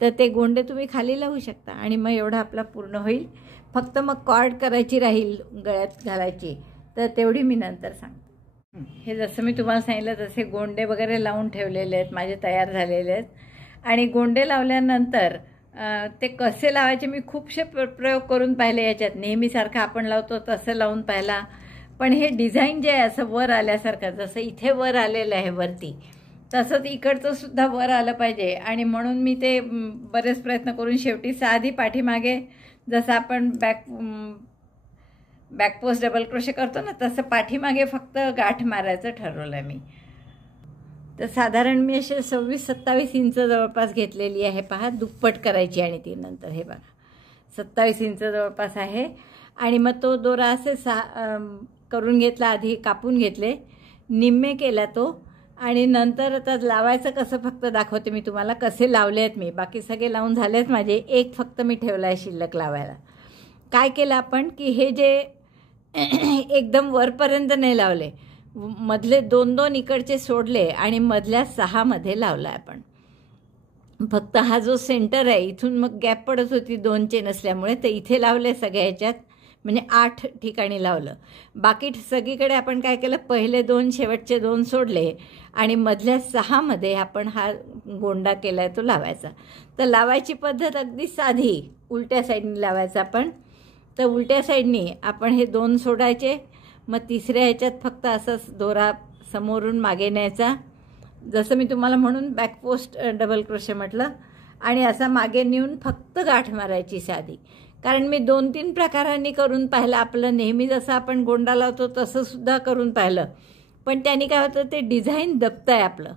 तर ते गोंडे तुम्ही खाली लावू शकता. आणि मग एवढा आपला पूर्ण होईल. फक्त मग कॉर्ड करायची राहील गळ्यात घालायची, तर तेवढी मी नंतर सांगते. हे जसं मी तुम्हाला सांगितलं तसे गोंडे वगैरे लावून ठेवलेले आहेत, माझे तयार झालेले आहेत. आणि गोंडे लावल्यानंतर ते कसे लावायचे मी खूपसे प्रयोग करून पाहिले. याच्यात नेहमीसारखं आपण लावतो तसं लावून पाहिला, पण हे डिझाईन जे आहे असं वर आल्यासारखं, जसं इथे वर आलेलं आहे वरती, तसंच इकडचं सुद्धा वर आलं पाहिजे. आणि म्हणून मी ते बरेच प्रयत्न करून शेवटी साधी पाठीमागे जसं आपण बॅकपोस्ट डबल क्रोशे करतो ना, तसं पाठीमागे फक्त गाठ मारायचं ठरवलं मी. तर साधारण मी असे 26-27 इंच जवळपास घेतलेली आहे. पहा, दुप्पट करायची. आणि ती नंतर हे बघा 27 इंच जवळपास आहे. आणि मग तो दोरा असे करून घेतला, आधी कापून घेतले, निम्मे केला तो. आणि नंतर आता लावायचं कसं फक्त दाखवते मी तुम्हाला. कसे लावले आहेत मी, बाकी सगळे लावून झाले आहेत माझे. एक फक्त मी ठेवला आहे शिल्लक लावायला. काय केलं आपण की हे जे एकदम वरपर्यंत नाही लावले, मधले 2-2 इकडचे सोडले आणि मधल्या 6 मध्ये लावला आपण. फक्त हा जो सेंटर आहे इथून मग गॅप पडत होती 2 चेन असल्यामुळे, तर इथे लावले सगळ्या ह्याच्यात, म्हणजे 8 ठिकाणी लावलं. बाकी सगळीकडे आपण काय केलं, पहिले 2 शेवटचे 2 सोडले आणि मधल्या 6 मध्ये आपण हा गोंडा केला आहे तो लावायचा. तर लावायची पद्धत अगदी साधी, उलट्या साईडनी लावायचा आपण. तर उलट्या साईडनी आपण हे 2 सोडायचे, मग तिसऱ्या ह्याच्यात फक्त असंच दोरा समोरून मागे न्यायचा, जसं मी तुम्हाला म्हणून बॅकपोस्ट डबल क्रोशे म्हटलं. आणि असा मागे नेऊन फक्त गाठ मारायची साधी. कारण मी 2-3 प्रकारांनी करून पाहिलं. आपलं नेहमी जसं आपण गोंडा लावतो तसं सुद्धा करून पाहिलं, पण त्यांनी काय होतं, ते डिझाईन दबतं आहे आपलं.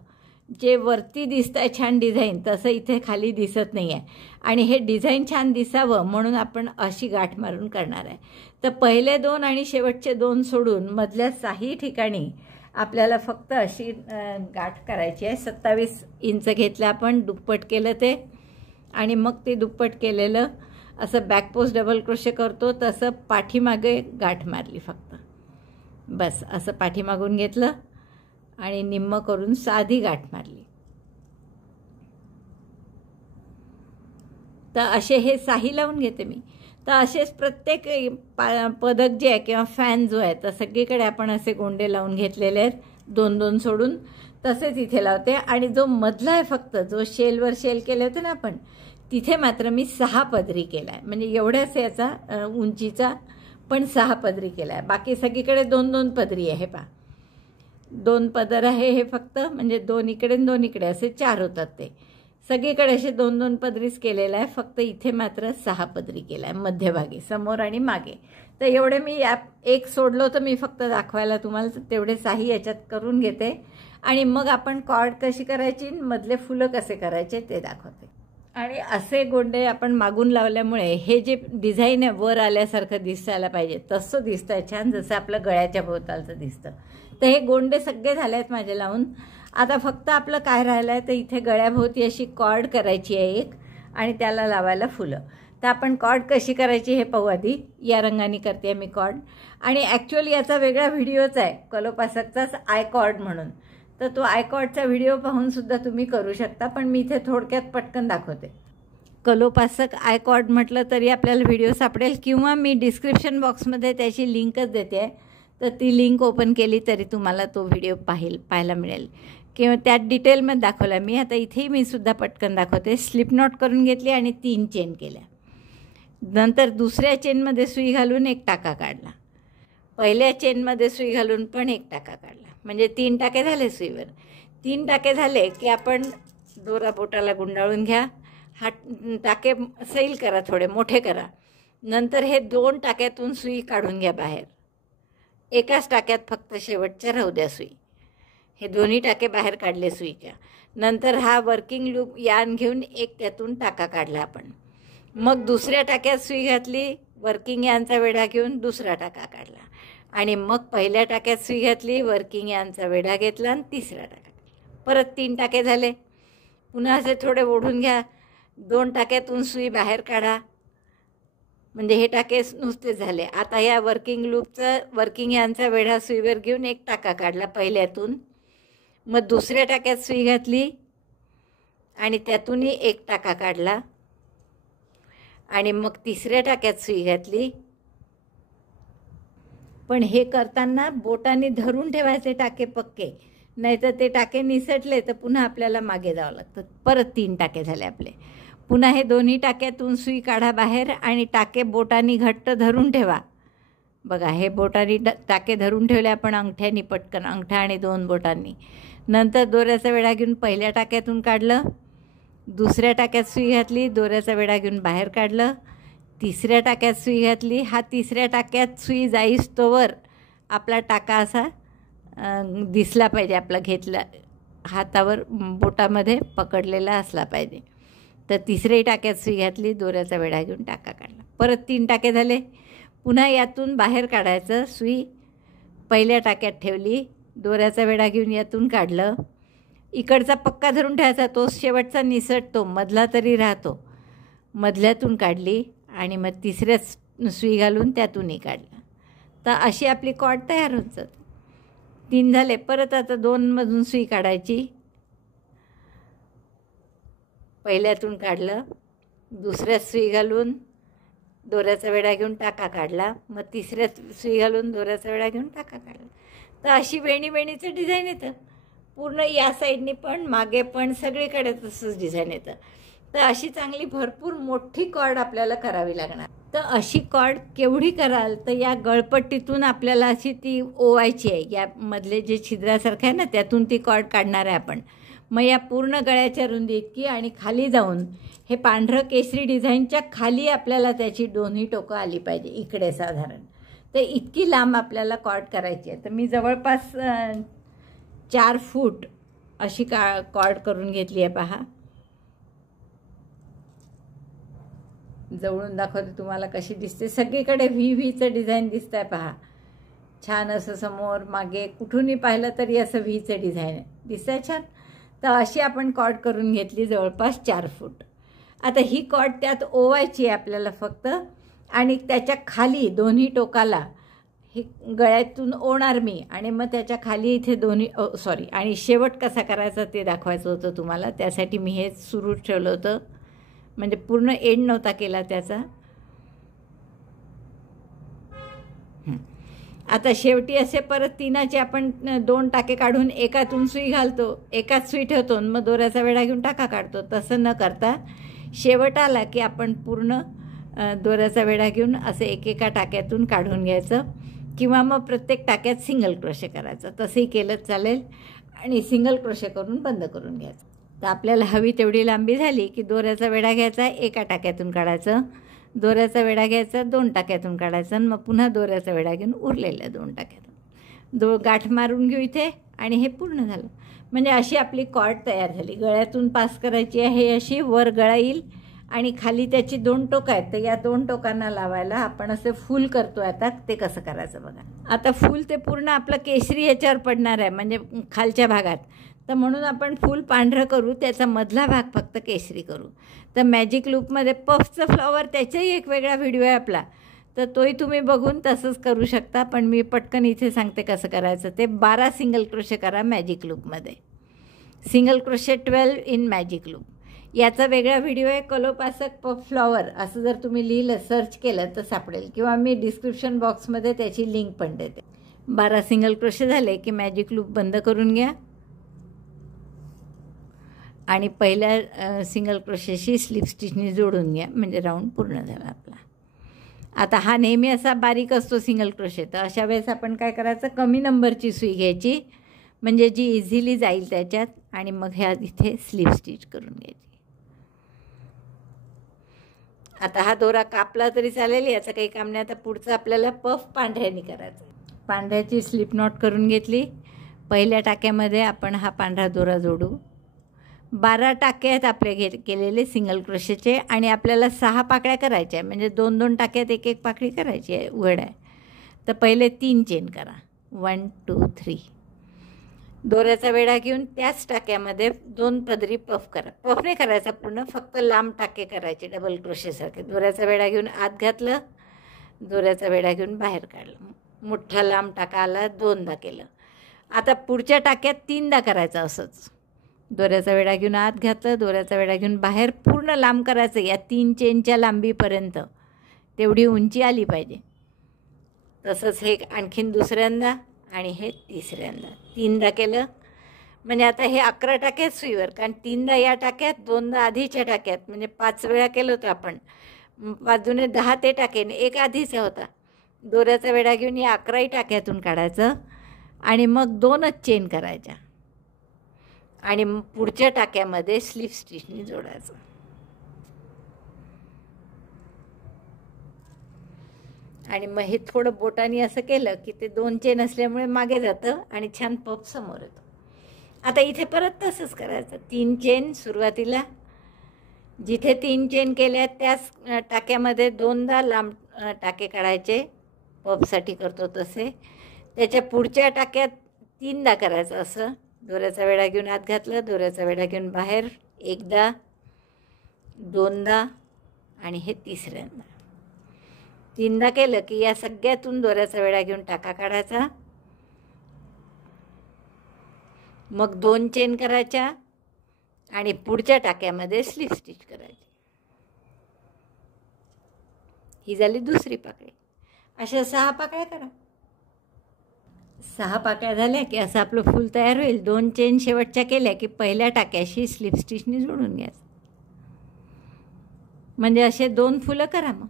जे वरती दिसतं आहे छान डिझाईन, तसं इथे खाली दिसत नाही आहे. आणि हे डिझाईन छान दिसावं म्हणून आपण अशी गाठ मारून करणार आहे. तर पहिले 2 आणि शेवटचे 2 सोडून मधल्या 6 ठिकाणी आपल्याला फक्त अशी गाठ करायची आहे. 27 इंच घेतलं आपण, दुप्पट केलं ते. आणि मग ते दुप्पट केलेलं असं बॅकपोस्ट डबल क्रोशे करतो तसं पाठीमागे गाठ मारली फक्त. बस असं पाठीमागून घेतलं आणि निम्म करून साधी गाठ मारली. तर असे हे 6 लावून घेते मी. तर असेच प्रत्येक पदक जे आहे किंवा फॅन जो आहे, तर सगळीकडे आपण असे गोंडे लावून घेतलेले आहेत 2-2 सोडून. तसेच इथे लावते. आणि जो मधला आहे फक्त, जो शेलवर शेल केले होते ना आपण, तिथे मात्र मी 6 पदरी केला आहे. म्हणजे एवढ्याच याचा उंचीचा, पण 6 पदरी केला आहे. बाकी सगळीकडे 2-2 पदरी आहे. पहा, 2 पदर आहे हे फक्त, म्हणजे 2 इकडे 2 इकडे असे 4 होतात. ते सगळीकडे असे 2-2 पदरीच केलेलं आहे. फक्त इथे मात्र 6 पदरी केला आहे मध्यभागी, समोर आणि मागे. तर एवढे मी एक सोडलो तर मी फक्त दाखवायला तुम्हाला, तेवढे 6 याच्यात करून घेते. आणि मग आपण कॉर्ड कशी करायची, मधले फुलं कसे करायचे ते दाखवते. आणि असे गोंडे आपण मागून लावल्यामुळे हे जे डिझाईन आहे वर आल्यासारखं दिसायला पाहिजे तसं दिसतंय छान, जसं आपलं गळ्याच्या भोवतालचं दिसतं. तर हे गोंडे सगळे झाले आहेत माझे लावून. आता फक्त आपलं काय राहिलं आहे, तर इथे गळ्याभोवती अशी कॉर्ड करायची आहे एक, आणि त्याला लावायला फुलं. तर आपण कॉर्ड कशी करायची हे पाहू आधी. या रंगाने करते मी कॉर्ड. आणि ॲक्च्युअली याचा वेगळा व्हिडिओच आहे, कलोपासकचाच आय कॉर्ड म्हणून. तर तो आय कॉर्डचा व्हिडिओ पाहून सुद्धा तुम्ही करू शकता, पण मी इथे थोडक्यात पटकन दाखवते. कलोपासक आय कॉर्ड म्हटलं तरी आपल्याला व्हिडिओ सापडेल, किंवा मी डिस्क्रिप्शन बॉक्समध्ये त्याची लिंकच देते आहे. तर ती लिंक ओपन केली तरी तुम्हाला तो व्हिडिओ पाहायला मिळेल, किंवा त्यात डिटेलमध्ये दाखवला मी. आता इथेही मी सुद्धा पटकन दाखवते. स्लिप नॉट करून घेतली आणि 3 चेन केल्या. नंतर दुसऱ्या चेनमध्ये सुई घालून एक टाका काढला. पहिल्या चेनमध्ये सुई घालून पण एक टाका काढला, म्हणजे 3 टाके झाले सुईवर. 3 टाके झाले की आपण दोरा बोटाला गुंडाळून घ्या. हा टाके सैल करा, थोडे मोठे करा. नंतर हे 2 टाक्यातून सुई काढून घ्या बाहेर. एकाच टाक्यात फक्त शेवटच्या राहू द्या सुई. हे दोन्ही टाके बाहेर काढले सुईच्या. नंतर हा वर्किंग लूप यान घेऊन एक त्यातून टाका काढला आपण. मग दुसऱ्या टाक्यात सुई घातली, वर्किंग यांचा वेढा घेऊन दुसरा टाका काढला. आणि मग पहिल्या टाक्यात सुई घातली, वर्किंग यांचा वेढा घेतला आणि तिसरा टाका काढला. परत 3 टाके झाले. पुन्हा असे थोडे ओढून घ्या. 2 टाक्यातून सुई बाहेर काढा, म्हणजे हे टाके नुसते झाले. आता या वर्किंग यांचा वेढा सुईवर घेऊन एक टाका काढला पहिल्यातून. मग दुसऱ्या टाक्यात सुई घातली आणि त्यातूनही एक टाका काढला. आणि मग तिसऱ्या टाक्यात सुई घातली. पण हे करताना बोटाने धरून ठेवायचे टाके पक्के, नाहीतर ते टाके निसटले तर पुन्हा आपल्याला मागे जावं लागतं. परत 3 टाके झाले आपले. पुन्हा हे दोन्ही टाक्यातून सुई काढा बाहेर आणि टाके बोटाने घट्ट धरून ठेवा. बघा, हे बोटाने टाके धरून ठेवले आपण अंगठ्यानी, पटकन अंगठा आणि 2 बोटांनी. नंतर दोऱ्याचा वेढा घेऊन पहिल्या टाक्यातून काढलं, दुसऱ्या टाक्यात सुई घातली, दोऱ्याचा वेढा घेऊन बाहेर काढलं, तिसऱ्या टाक्यात सुई घातली. हा तिसऱ्या टाक्यात सुई जाईस्तोवर आपला टाका असा दिसला पाहिजे, आपला घेतला हातावर बोटामध्ये पकडलेला असला पाहिजे. तर तिसऱ्याही टाक्यात सुई घातली, दोऱ्याचा वेढा घेऊन टाका काढला. परत 3 टाके झाले. पुन्हा यातून बाहेर काढायचं. सुई पहिल्या टाक्यात ठेवली, दोऱ्याचा वेढा घेऊन यातून काढलं. इकडचा पक्का धरून ठेवायचा, तो शेवटचा निसटतो, मधला तरी राहतो. मधल्यातून काढली आणि मग तिसऱ्याच सुई घालून त्यातूनही काढलं. तर अशी आपली कॉर्ड तयार होत जाते. 3 झाले. परत आता 2 मधून सुई काढायची. पहिल्यातून काढलं, दुसऱ्यात सुई घालून दोऱ्याचा वेढा घेऊन टाका काढला. मग तिसऱ्यात सुई घालून दोऱ्याचा वेढा घेऊन टाका काढला. तर अशी वेणीचं डिझाईन येतं. पूर्ण या साईडनी पण मागे पण सगळीकडे तसंच डिझाईन येतं. तर अशी चांगली भरपूर मोठी कॉर्ड आपल्याला करावी लागणार. तर अशी कॉर्ड केवढी कराल, तर या गळपट्टीतून आपल्याला अशी ती ओवायची आहे. यामधले जे छिद्रासारखं आहे ना, त्यातून ती कॉर्ड काढणार आहे आपण. मग या पूर्ण गळ्याच्या रुंदी इतकी आणि खाली जाऊन हे पांढरं केसरी डिझाईनच्या खाली आपल्याला त्याची दोन्ही टोकं आली पाहिजे, इकडे साधारण. तर इतकी लांब आपल्याला कॉर्ड करायची आहे. तर मी जवळपास 4 फूट अशी कॉर्ड करून घेतली आहे. पहा, जवळून दाखवते तुम्हाला कशी दिसते. सगळीकडे व्हीचं डिझाईन दिसतं आहे. पहा, छान असं समोर मागे कुठूनही पाहिलं तरी असं व्हीचं डिझाईन दिसतं आहे, छान. तर अशी आपण कॉर्ड करून घेतली जवळपास 4 फूट. आता ही कॉर्ड त्यात ओवायची आहे आपल्याला फक्त. आणि त्याच्या खाली दोन्ही टोकाला हे गळ्यातून ओणार मी. आणि मग त्याच्या खाली इथे आणि शेवट कसा करायचा ते दाखवायचं होतं तुम्हाला. त्यासाठी मी हे सुरू ठेवलं होतं, म्हणजे पूर्ण एंड नव्हता केला त्याचा. आता शेवटी असे परत 3चे आपण 2 टाके काढून एकातून सुई घालतो, एकाच सुई ठेवतो, मग दोऱ्याचा वेढा घेऊन टाका काढतो. तसं न करता शेवट आला की आपण पूर्ण दोऱ्याचा वेढा घेऊन असं एकेका टाक्यातून काढून घ्यायचं. किंवा मग प्रत्येक टाक्यात सिंगल क्रोशे करायचं, तसंही केलं चालेल. आणि सिंगल क्रोशे करून बंद करून घ्यायचं. तर आपल्याला हवी तेवढी लांबी झाली की दोऱ्याचा वेढा घ्यायचा, एका टाक्यातून काढायचं, दोऱ्याचा वेढा घ्यायचा, 2 टाक्यातून काढायचं, आणि मग पुन्हा दोऱ्याचा वेढा घेऊन उरलेल्या 2 टाक्यातून गाठ मारून घेऊ इथे. आणि हे पूर्ण झालं. म्हणजे अशी आपली कॉर्ड तयार झाली. गळ्यातून पास करायची आहे अशी, वर गळा येईल आणि खाली त्याची 2 टोकं आहेत. तर या 2 टोकांना लावायला आपण असं फूल करतो. आता ते कसं करायचं बघा. आता फूल ते पूर्ण आपलं केशरी ह्याच्यावर पडणार आहे, म्हणजे खालच्या भागात. तर म्हणून आपण फूल पांढरं करू, त्याचा मधला भाग फक्त केशरी करू. तर मॅजिक लूपमध्ये पफचं फ्लॉवर, त्याचाही एक वेगळा व्हिडिओ आहे आपला, तर तोही तुम्ही बघून तसंच करू शकता. पण मी पटकन इथे सांगते कसं करायचं ते. 12 सिंगल क्रोशे करा मॅजिक लूपमध्ये. Single crochet 12 in magic loop. याचा वेगळा व्हिडिओ आहे, कलोपासक पफ फ्लॉवर असं जर तुम्ही लिहिलं, सर्च केलं तर सापडेल. किंवा मी डिस्क्रिप्शन बॉक्समध्ये त्याची लिंक पण देते. 12 सिंगल क्रोशे झाले की मॅजिक लूप बंद करून घ्या. आणि पहिल्या सिंगल क्रोशेशी स्लिप स्टिचनी जोडून घ्या, म्हणजे राऊंड पूर्ण झाला आपला. आता हा नेहमी असा बारीक असतो सिंगल क्रोशे, तर अशा वेळेस आपण काय करायचं, कमी नंबरची सुई घ्यायची, म्हणजे जी इझिली जाईल त्याच्यात, आणि मग ह्या इथे स्लीव स्टिच करून घ्यायची. आता हा दोरा कापला तरी चालेल, याचं काही काम नाही. आता पुढचं आपल्याला पफ पांढऱ्याने करायचं. पांढऱ्याची स्लिप नॉट करून घेतली. पहिल्या टाक्यामध्ये आपण हा पांढरा दोरा जोडू. 12 टाके आहेत आपले केलेले सिंगल क्रोशेचे, आणि आपल्याला 6 पाकळ्या करायच्या आहे, म्हणजे 2-2 टाक्यात एक एक पाकळी करायची आहे, उघड आहे. तर पहिले 3 चेन करा, 1 2 3. दोऱ्याचा वेढा घेऊन त्याच टाक्यामध्ये 2 पदरी पफ करा. पफ नाही करायचा पूर्ण, फक्त लांब टाके करायचे डबल क्रोशेसारखे. दोऱ्याचा वेढा घेऊन आत घातलं, दोऱ्याचा वेढा घेऊन बाहेर काढलं, मोठा लांब टाका आला, 2दा केलं. आता पुढच्या टाक्यात 3दा करायचं असंच. दोऱ्याचा वेढा घेऊन आत घातलं, दोऱ्याचा वेढा घेऊन बाहेर, पूर्ण लांब करायचं. या 3 चेनच्या लांबीपर्यंत तेवढी उंची आली पाहिजे. तसंच हे आणखीन दुसऱ्यांदा आणि हे तिसऱ्यांदा 3दा केलं. म्हणजे आता हे 11 टाके आहेत सुईवर, कारण 3दा या टाक्यात, 2दा आधीच्या टाक्यात, म्हणजे 5 वेळा केलं होतं आपण. बाजूने 10 ते टाके, एक आधीचा होता. दोऱ्याचा वेढा घेऊन या 11 टाक्यातून काढायचं, आणि मग 2च चेन करायच्या, आणि पुढच्या टाक्यामध्ये स्लीव स्टिचनी जोडायचं. आणि मग हे थोडं बोटाने असं केलं की ते 2 चेन असल्यामुळे मागे जातं आणि छान पफ समोर येतो. आता इथे परत तसंच करायचं. 3 चेन सुरुवातीला, जिथे 3 चेन केल्या त्याच टाक्यामध्ये 2दा लांब टाके काढायचे, पफसाठी करतो तसे. त्याच्या पुढच्या टाक्यात 3दा करायचं असं. दोऱ्याचा वेढा घेऊन आत घातलं, दोऱ्याचा वेढा घेऊन बाहेर, 1दा, 2दा, आणि हे तिसऱ्यांदा. 3दा केलं की या सगळ्यातून दोऱ्याचा वेढा घेऊन टाका काढायचा, मग 2 चेन करायच्या, आणि पुढच्या टाक्यामध्ये स्लीव स्टिच करायची. ही झाली दुसरी पाकळी. अशा 6 पाकळ्या करा. 6 पाकळ्या झाल्या की असं आपलं फूल तयार होईल. 2 चेन शेवटच्या केल्या की पहिल्या टाक्याशी स्लीव स्टिचनी जोडून घ्यायचं. म्हणजे असे 2 फुलं करा. मग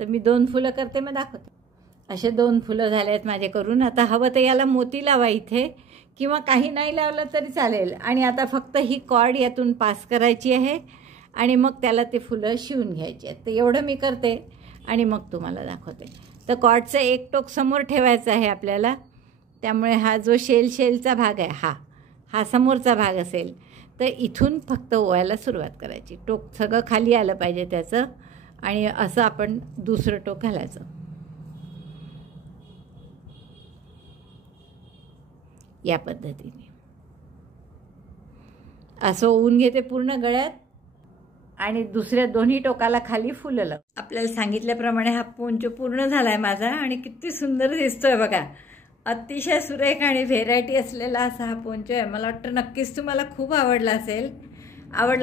तर मी 2 फुलं करते, मग दाखवते. असे 2 फुलं झाले आहेत माझे करून. आता हवं तर याला मोती लावा इथे, किंवा काही नाही लावलं तरी चालेल. आणि आता फक्त ही कॉर्ड यातून पास करायची आहे, आणि मग त्याला ते फुलं शिवून घ्यायची आहेत. तर एवढं मी करते आणि मग तुम्हाला दाखवते. तर कॉर्डचं एक टोक समोर ठेवायचं आहे आपल्याला, त्यामुळे हा जो शेलचा भाग आहे, हा समोरचा भाग असेल, तर इथून फक्त ओवायला सुरुवात करायची. टोक सगळं खाली आलं पाहिजे त्याचं, आणि असं आपण दुसरं टोक घालायचं. या पद्धतीने असं ओवून घेते पूर्ण गळ्यात, आणि दुसऱ्या दोन्ही टोकाला खाली फुलं लाव. आपल्याला सांगितल्याप्रमाणे हा पोंचो पूर्ण झाला आहे माझा, आणि किती सुंदर दिसतोय बघा. अतिशय सुरेख आणि व्हेरायटी असलेला असा हा पोंचो आहे. मला वाटतं नक्कीच तुम्हाला खूप आवडला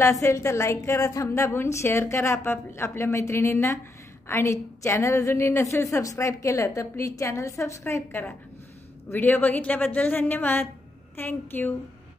असेल तर लाईक करा, थंब दाबून शेअर करा आपल्या मैत्रिणींना, आणि चॅनल अजूनही नसेल सबस्क्राईब केलं तर प्लीज चॅनल सबस्क्राईब करा. व्हिडिओ बघितल्याबद्दल धन्यवाद. थँक्यू.